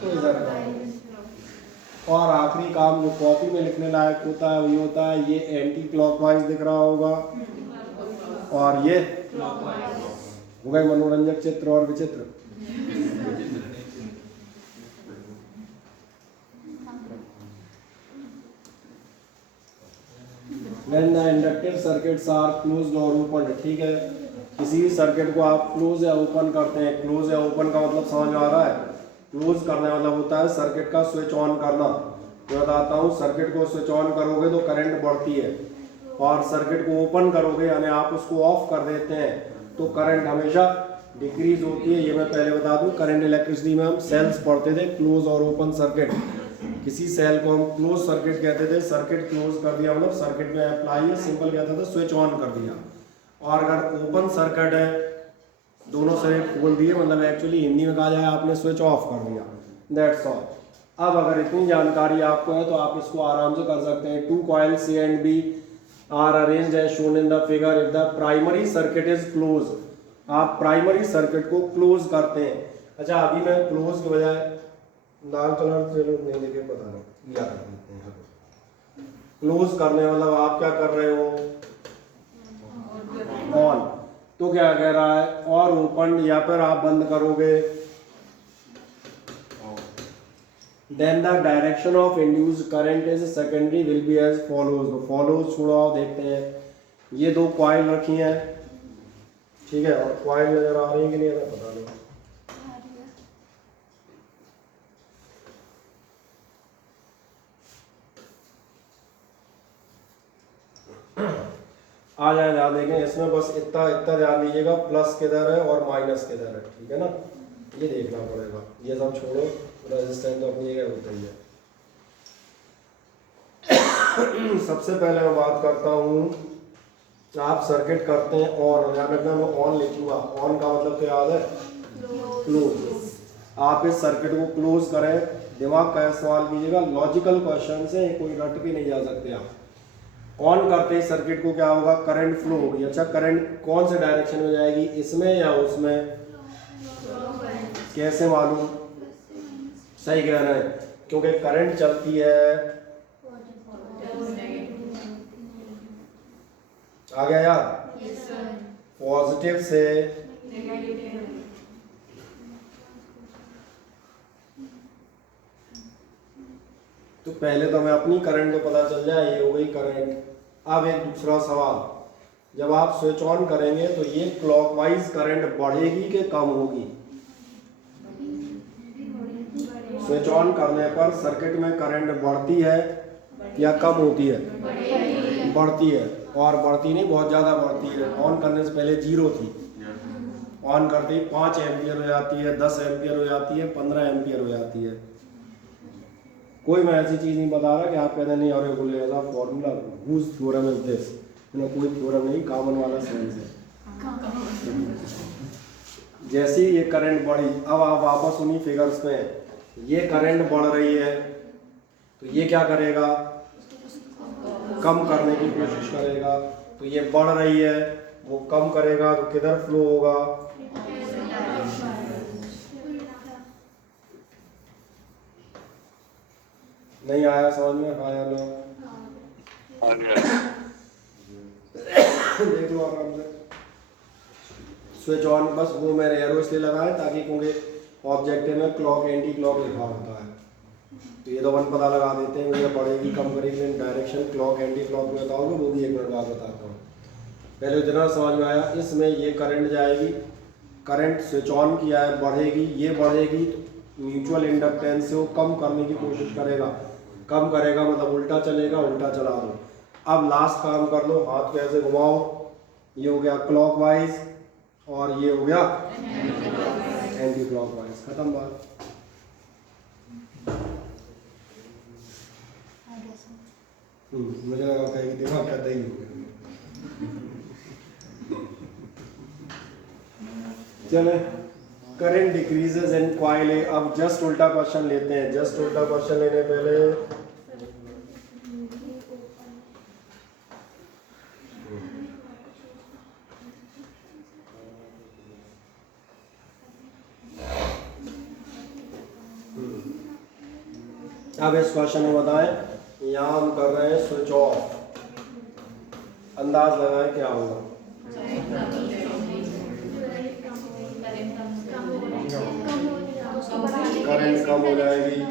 तो इधर कर दो। और आखिरी काम जो कॉपी में लिखने लायक होता है वही होता है, ये एंटी क्लॉकवाइज दिख रहा होगा और ये हो गए मनोरंजक चित्र और विचित्र। When the inductive circuits are closed or opened, ठीक है, किसी भी सर्किट को आप क्लोज या ओपन करते हैं। क्लोज या ओपन का मतलब समझ में आ रहा है। क्लोज करने का मतलब होता है सर्किट का स्विच ऑन करना। मैं बताता हूँ, सर्किट को स्विच ऑन करोगे तो करंट बढ़ती है, और सर्किट को ओपन करोगे यानी आप उसको ऑफ कर देते हैं तो करंट हमेशा डिक्रीज होती है। ये मैं पहले बता दूं, करंट इलेक्ट्रिसिटी में हम सेल्स पढ़ते थे, क्लोज और ओपन सर्किट। किसी सेल को हम क्लोज सर्किट कहते थे, सर्किट क्लोज कर दिया मतलब सर्किट में अप्लाई है, सिंपल कहता था स्विच ऑन कर दिया। और अगर ओपन सर्किट है, दोनों से खोल दिए, मतलब एक्चुअली हिंदी में कहा जाए आपने स्विच ऑफ कर दिया, दैट्स ऑल। अब अगर इतनी जानकारी आपको है तो आप इसको आराम से कर सकते हैं। 2 coils A and B are arranged as shown in the figure if the primary circuit is closed। आप प्राइमरी सर्किट को क्लोज करते हैं। अच्छा, अभी मैं क्लोज के बजाय लाल कलर से नहीं देखे, पता नहीं क्या कर देते हैं। क्लोज करने मतलब आप क्या कर रहे हो, ऑन। तो क्या कह रहा है, और ओपन, या फिर आप बंद करोगे। Then the direction of induced current is secondary will be as follows। तो follows छोड़ो, आप देखते हैं, ये 2 कॉइल रखी हैं, ठीक है, और कॉइल नजर आ रही है कि नहीं है पता नहीं। आ जाए, ध्यान देखें, इसमें बस इतना इतना ध्यान दीजिएगा, प्लस किधर है और माइनस किधर है, ठीक है ना, ये देखना पड़ेगा। ये सब छोड़ो, रेजिस्टेंस तो अपनी जगह होता ही है। सबसे पहले मैं बात करता हूँ, आप सर्किट करते हैं ऑन, ध्यान रखना मैं ऑन लिखूंगा। ऑन का मतलब तो याद है, क्लोज। आप इस सर्किट को क्लोज करें, दिमाग का इस्तेमाल कीजिएगा, लॉजिकल क्वेश्चन से कोई रट के नहीं जा सकते आप। ऑन करते ही सर्किट को क्या होगा, करंट फ्लो होगी। अच्छा, करंट कौन से डायरेक्शन में जाएगी, इसमें या उसमें, कैसे मालूम, सही कह रहे हैं, क्योंकि करंट चलती है, आ गया यार, पॉजिटिव से तो पहले तो हमें अपनी करंट को पता चल जाए, ये हो गई करंट। अब एक दूसरा सवाल, जब आप स्विच ऑन करेंगे तो ये क्लॉकवाइज करंट बढ़ेगी कि कम होगी। स्विच ऑन करने पर सर्किट में करंट बढ़ती है या कम होती है, बढ़ती है, और बढ़ती नहीं, बहुत ज़्यादा बढ़ती है। ऑन करने से पहले 0 थी, ऑन करते ही 5 एम्पियर हो जाती है, 10 एम्पियर हो जाती है, 15 एम्पियर हो जाती है। कोई मैं ऐसी चीज़ नहीं बता रहा कि आप कहते नहीं, अरे बोले ऐसा formula, whose theorem is this, कोई थ्योरम नहीं, कॉमन वाला सेंस है। जैसे ही ये करंट बढ़ी, अब आप वापस उन्हीं फिगर्स में, ये करंट बढ़ रही है तो ये क्या करेगा, कम करने की कोशिश करेगा। तो ये बढ़ रही है, वो कम करेगा तो किधर फ्लो होगा, नहीं आया समझ में, आया ना, देख लो आराम से। स्विच ऑन, बस वो मैंने एरो इसलिए लगाया ताकि, क्योंकि ऑब्जेक्टिव में क्लॉक एंटी क्लॉक लिखा होता है, तो ये तो वन पता लगा देते हैं भैया बढ़ेगी कम करेगी, डायरेक्शन क्लॉक एंटी क्लॉक में बताओगे, वो भी एक मिनट बाद बताता हूँ। पहले इतना समझ में आया, इसमें ये करंट जाएगी, करंट स्विच ऑन किया है, बढ़ेगी, ये बढ़ेगी तो म्यूचुअल इंडक्टेंस से वो कम करने की कोशिश करेगा, कम करेगा मतलब उल्टा चलेगा, उल्टा चला दो। अब लास्ट काम कर लो, हाथ को ऐसे घुमाओ, ये हो गया क्लॉकवाइज और ये हो गया एंटी क्लॉकवाइज, खत्म बात। मुझे लगा कहेगी दिमाग का दही हो गया। चले, करंट डिक्रीजेस इन कॉइल ए। अब जस्ट उल्टा क्वेश्चन लेते हैं। जस्ट उल्टा क्वेश्चन लेने पहले अब इस क्वेश्चन में बताएं, यहाँ हम कर रहे हैं स्विच ऑफ। अंदाज लगाएं क्या होगा। करंट कम हो जाएगी,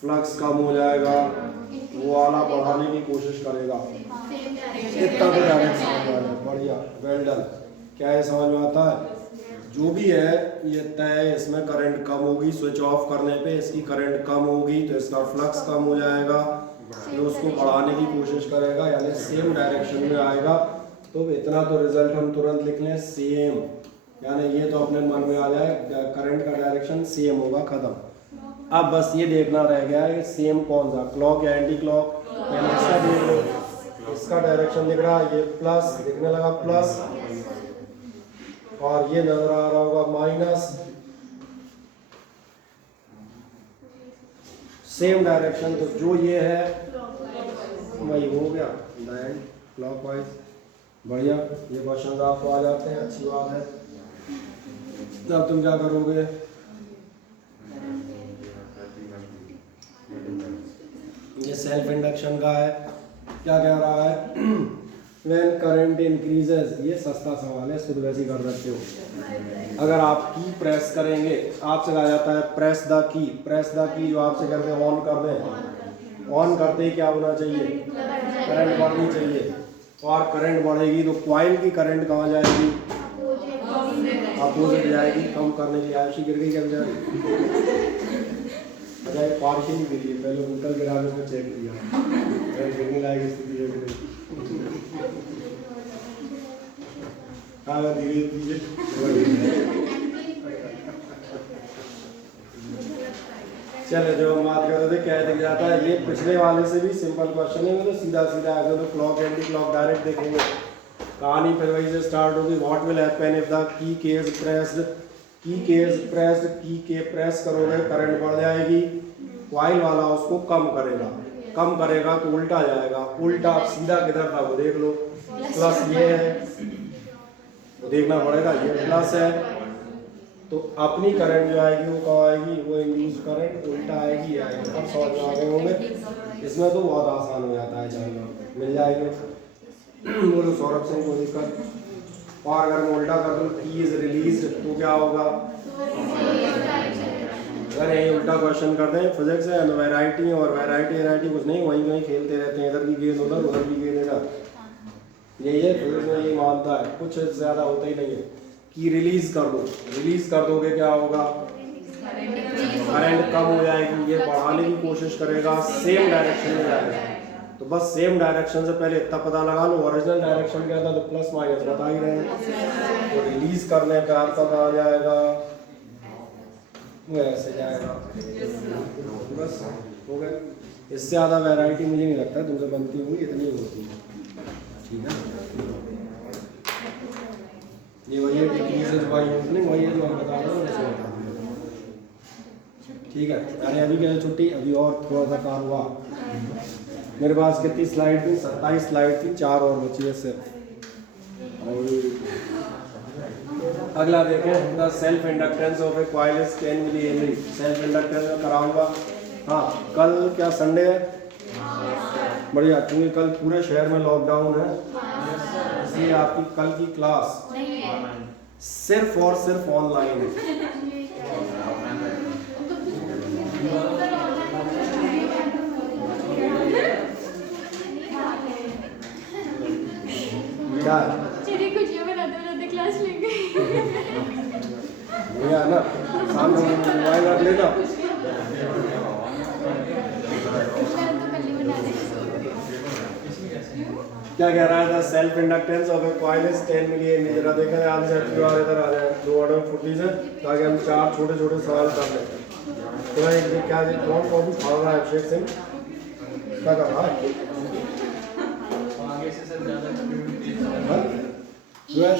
फ्लक्स कम हो जाएगा, वो आला बढ़ाने की कोशिश करेगा। इतना तो डायरेक्ट समझ में आ जाए। बढ़िया, वेल डन। क्या ये समझ में आता है? जो भी है ये तय है, इसमें करंट कम होगी। स्विच ऑफ करने पे इसकी करंट कम होगी तो इसका फ्लक्स कम हो जाएगा, ये उसको बढ़ाने की कोशिश करेगा, यानी सेम डायरेक्शन में आएगा। तो इतना तो रिजल्ट हम तुरंत लिख लें, सेम, यानी ये तो अपने मन में आ जाए, करंट का डायरेक्शन सेम होगा, खत्म। अब बस ये देखना रह गया है सेम कौन सा, क्लॉक या एंटी क्लॉक। पहले इसका देख लो, इसका डायरेक्शन दिख रहा है, ये प्लस दिखने लगा, प्लस, और ये नजर आ रहा होगा माइनस। सेम डायरेक्शन, तो जो ये है वही हो गया, एंड क्लॉकवाइज। बढ़िया, ये क्वेश्चन आपको आ जाते हैं, अच्छी बात है। अब तुम क्या करोगे? ये सेल्फ इंडक्शन का है। क्या कह रहा है? When current increases, ये सस्ता सवाल है, खुद वैसे ही कर सकते हो। अगर आप की प्रेस करेंगे, आपसे कहा जाता है press the key. Press the key जो आपसे कहते हैं ऑन कर दें, ऑन करते ही क्या होना चाहिए? करंट बढ़नी चाहिए। और करंट बढ़ेगी तो कॉइल की करंट कहाँ जाएगी? अपोजिट जाएगी। कम करने की आयशी गिर गई क्या बेचारी? अच्छा, ये पार्शियली गिरी है, पहले ऊपर गिरा के उसको चेक किया, गिरने लायक स्थिति है कि नहीं। हाँ, धीरे धीरे। चले, जो हम बात करते थे क्या दिख जाता है, ये पिछले वाले से भी सिंपल क्वेश्चन है, तो सीधा सीधा आगे तो क्लॉक एंटी क्लॉक डायरेक्ट देखेंगे। कहानी फिर वही से स्टार्ट होगी। What will happen if the key keys pressed, key keys pressed, key K press करोगे करंट बढ़ जाएगी, कॉइल वाला उसको कम करेगा। कम करेगा तो उल्टा जाएगा, उल्टा सीधा किधर था वो देख लो, प्लस ये है, वो देखना पड़ेगा, ये प्लस है, तो अपनी करंट जो आएगी वो कब आएगी? वो इंड्यूस करंट उल्टा आएगी, आएगी। अब समझ में आ गए होंगे। इसमें तो बहुत आसान हो जाता है जानना, मिल जाएंगे। बोलो सौरभ सिंह, कोई दिक्कत? और अगर मैं उल्टा कर दूँ, की इज रिलीज, तो क्या होगा? अगर यही उल्टा क्वेश्चन करते हैं, फिजिक्स है, वैरायटी, और वैरायटी कुछ नहीं, वहीं कहीं खेलते रहते हैं, इधर की गेंद उधर, उधर की गेंद इधर। यही है फिजिक्स में, यही मानता है, कुछ ज़्यादा होता ही नहीं है। कि रिलीज कर दो, रिलीज कर दोगे क्या होगा? करंट कम हो जाएगी, ये बढ़ाने की कोशिश करेगा, सेम डायरेक्शन में जाएगा। तो बस सेम डायरेक्शन से पहले इतना पता लगा लो, ओरिजिनल डायरेक्शन क्या था, तो प्लस माइनस बता ही रहे हैं। तो रिलीज करने का पता आ जाएगा, वो ऐसे जाएगा, बस हो गया। इससे ज़्यादा वैरायटी मुझे नहीं लगता तुमसे बनती होगी, इतनी होती है, ठीक है। ये वही है डिक्रीजेस बाय यूजनिंग, वही है जो हम बता रहे हैं, वैसे बता दिया, ठीक है। अरे अभी क्या छुट्टी, अभी और थोड़ा सा काम हुआ। मेरे पास कितनी स्लाइड थी? 27 स्लाइड थी, 4 और बची है सिर्फ। अगला देखें, the self inductance of a coil is 10 milli henry. Self inductance में कराऊंगा। हाँ, कल क्या संडे है? बढ़िया, क्योंकि कल पूरे शहर में लॉकडाउन है, इसलिए आपकी कल की क्लास सिर्फ और सिर्फ ऑनलाइन है। चलिए कुछ ये बनाते क्लास लेंगे। भैया ना, सामने मोबाइल रख लेना। क्या कह रहा है? Self inductance of a coil is 10 milli henry. जरा देखा जाए आंसर की बार इधर आ जाए, 2 ऑर्डर फुटी से, ताकि हम 4 छोटे छोटे सवाल कर लें। तो मैं क्या कौन कौन पढ़ रहा है? अभिषेक सिंह क्या कर रहा है? आगे से सर ज़्यादा हाँ? जो है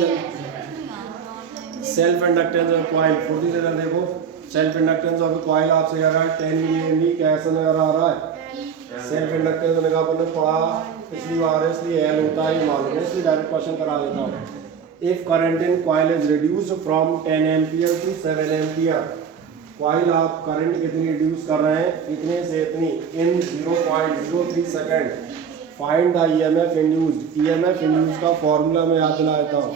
सेल्फ इंडक्टेंस ऑफ कॉइल फुर्ती से इधर देखो। सेल्फ इंडक्टेंस ऑफ कॉइल आपसे कह रहा है 10 मिली कैसे नजर आ रहा है? सेल्फ इंडक्टेंस मैंने कहा अपन ने पढ़ा पिछली बार है, इसलिए एल होता है ये मालूम है, इसलिए डायरेक्ट क्वेश्चन करा देता हूँ। If current in coil is reduced from 10 ampere to 7 ampere, coil आप करंट कितनी रिड्यूस कर रहे हैं, इतने से इतनी, इन 0.03 second, find the EMF induced. EMF induced का फॉर्मूला मैं याद दिला देता हूँ।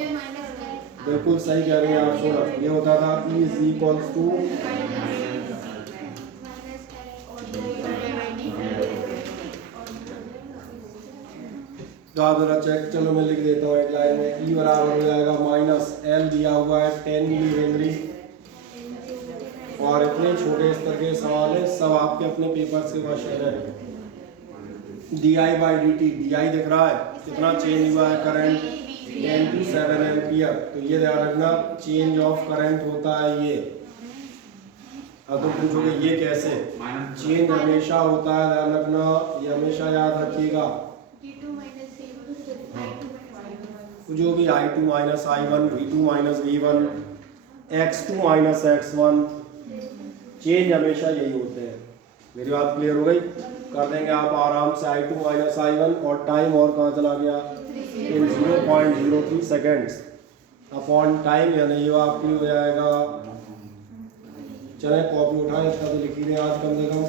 बिल्कुल सही कह रहे हैं आप, सुनो, ये होता था E इज इक्वल्स टू, तो आप जरा चेक, चलो मैं लिख देता हूँ एक लाइन में, E बराबर हो जाएगा माइनस एल दिया हुआ है 10 मिली हेनरी, और इतने छोटे स्तर के सवाल है, सब आपके अपने पेपर्स के क्वेश्चन है। D I by D T, D I दिख रहा है कितना चेंज हुआ है करंट, 10 to 7 एम्पियर, तो ये ध्यान रखना चेंज ऑफ करंट होता है ये। अब तुम पूछोगे ये कैसे, चेंज हमेशा होता है, ध्यान रखना, ये हमेशा याद रखिएगा। जो भी I2 minus I1, V2 minus V1, X2 minus X1, change हमेशा यही होते हैं। मेरी बात क्लियर हो गई? कर देंगे आप आराम से I2 माइनस I1, और टाइम और कहाँ चला गया, इन 0.03 सेकेंड्स अपॉन टाइम, यानी ये आपके लिए हो जाएगा, चले कॉपी उठाएं, इसका तो लिख ही रहे आज कम से कम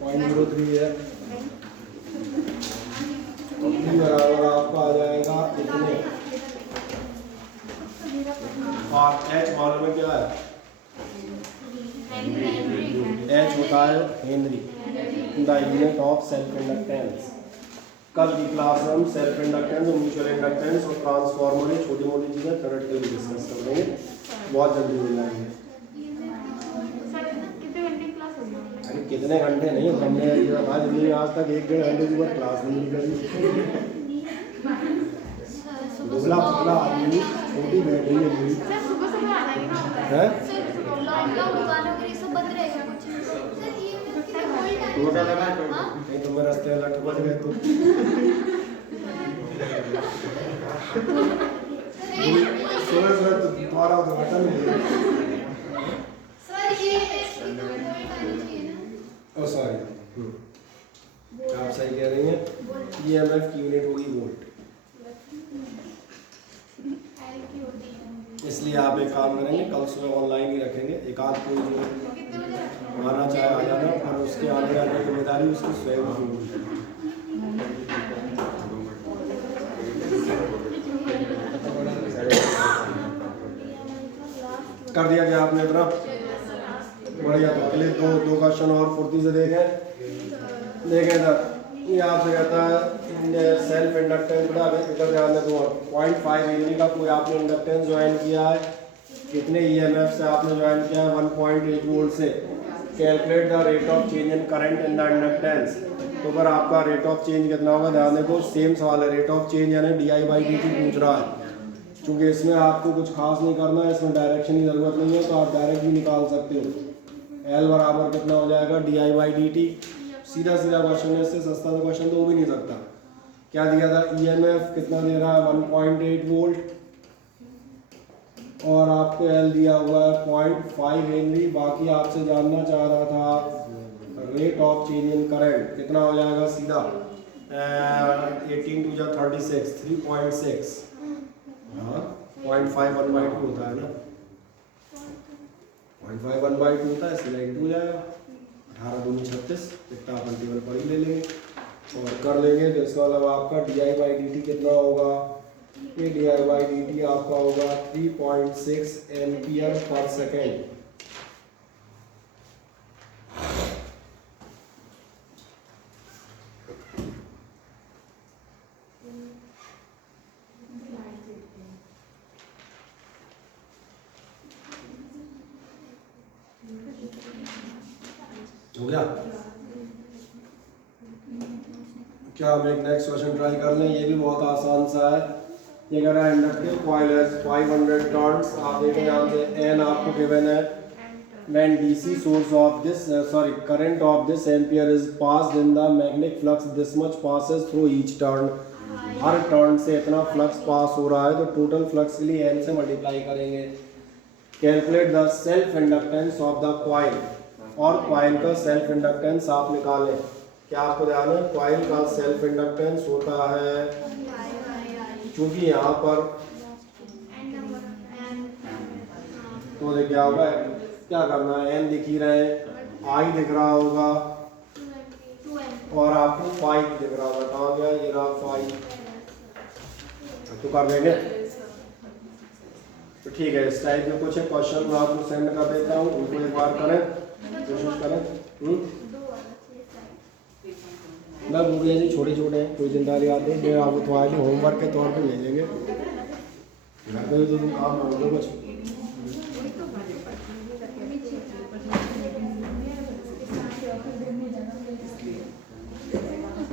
0.03 है, अपनी बराबर आपका आ जाएगा इतने, और H मालूम है क्या है, H होता है Henry, the unit of self inductance. कल की क्लास में हम सेल्फ इंडक्टेंस और म्यूचुअल इंडक्टेंस और ट्रांसफार्मर में छोटी मोटी चीज़ें थ्योरेटिकली डिस्कस कर लेंगे, बहुत जल्दी मिल जाएंगे। अरे कितने घंटे नहीं, हमने आज तक 1-1.5 घंटे की बार क्लास नहीं करी। दुबला पतला आदमी, छोटी बैटरी है, नहीं तो मेरे रास्ते अलग बच गए तो सुबह तो तुम्हारा उद्घाटन है। ओ सॉरी, आप सही कह रही हैं, ईएमएफ की यूनिट होगी वोल्ट, इसलिए आप एक काम करेंगे, कल सुबह ऑनलाइन ही रखेंगे, एक आध कोई जो आना चाहे आ जाना, और उसके आने जाने की जिम्मेदारी उसकी स्वयं की होगी। कर दिया क्या आपने इतना बढ़िया? तो अगले दो क्वेश्चन और फुर्ती से देखें सर। ये आपसे कहता है सेल्फ इंडक्टेंस, इधर ध्यान दें, 0.5 हेनरी का कोई आपने इंडक्टेंस ज्वाइन किया है, कितने ईएमएफ से आपने ज्वाइन किया है, 1.8 वोल्ट से। Calculate the rate of change in current in the inductance, तो अगर आपका रेट ऑफ चेंज कितना होगा, ध्यान देखो सेम सवाल है, रेट ऑफ चेंज यानी D I by D T पूछ रहा है। चूँकि इसमें आपको कुछ खास नहीं करना है, इसमें डायरेक्शन की ज़रूरत नहीं है, तो आप डायरेक्ट भी निकाल सकते हो। एल बराबर कितना हो जाएगा, D I by D T, सीधा सीधा क्वेश्चन है, इससे सस्ता तो क्वेश्चन तो हो भी नहीं सकता। क्या दिया था, ईएमएफ कितना दे रहा है, 1.8 वोल्ट, और आपको एल दिया हुआ है 0.5 हेनरी। बाकी आपसे जानना चाह रहा था rate of change in current कितना हो जाएगा, सीधा 18 to 36, 3.6, हाँ 0.5 1/2 होता है ना, 0.5 1/2 होता है, सीधा इंटू हो जाएगा, 18 दूनी 36, इतना अपन टेबल पर ही ले लेंगे और कर लेंगे। तो इसका मतलब आपका D I by D T कितना होगा, ये D I by D T आपका होगा 3.6 एम्पियर पर सेकेंड। हो गया क्या? हम एक नेक्स्ट क्वेश्चन ट्राई कर लें, ये भी बहुत आसान सा है। ये कह रहा है इंडक्टिव कॉइल है 500 टर्न्स, आप देखें यहाँ से एन आपको गिवन है when DC source of this current of this ampere is passed in the magnetic flux, this much passes through each turn. Her turn से इतना फ्लक्स पास हो रहा है, तो टोटल फ्लक्स के लिए n से मल्टीप्लाई करेंगे. Calculate the self inductance of the coil, और कॉइल का सेल्फ इंडक्टेंस आप निकालें. क्या आपको ध्यान है? कॉइल का सेल्फ इंडक्टेंस होता है, क्योंकि यहाँ पर तो क्या होगा, क्या करना है, n दिख ही रहे, I दिख रहा होगा और आपको 5 दिख रहा होगा. कहाँ गया ये रहा 5, तो कर देंगे. तो ठीक है, इस टाइप में कुछ क्वेश्चन मैं आपको सेंड कर देता हूँ, उनको एक बार करें, कोशिश करें. मैं वो ऐसे छोटे छोटे हैं, कोई जिम्मेदारी आती है, मैं आपको तुम्हारे होमवर्क के तौर पे भेजेंगे. घर पे तो तुम काम करोगे कुछ.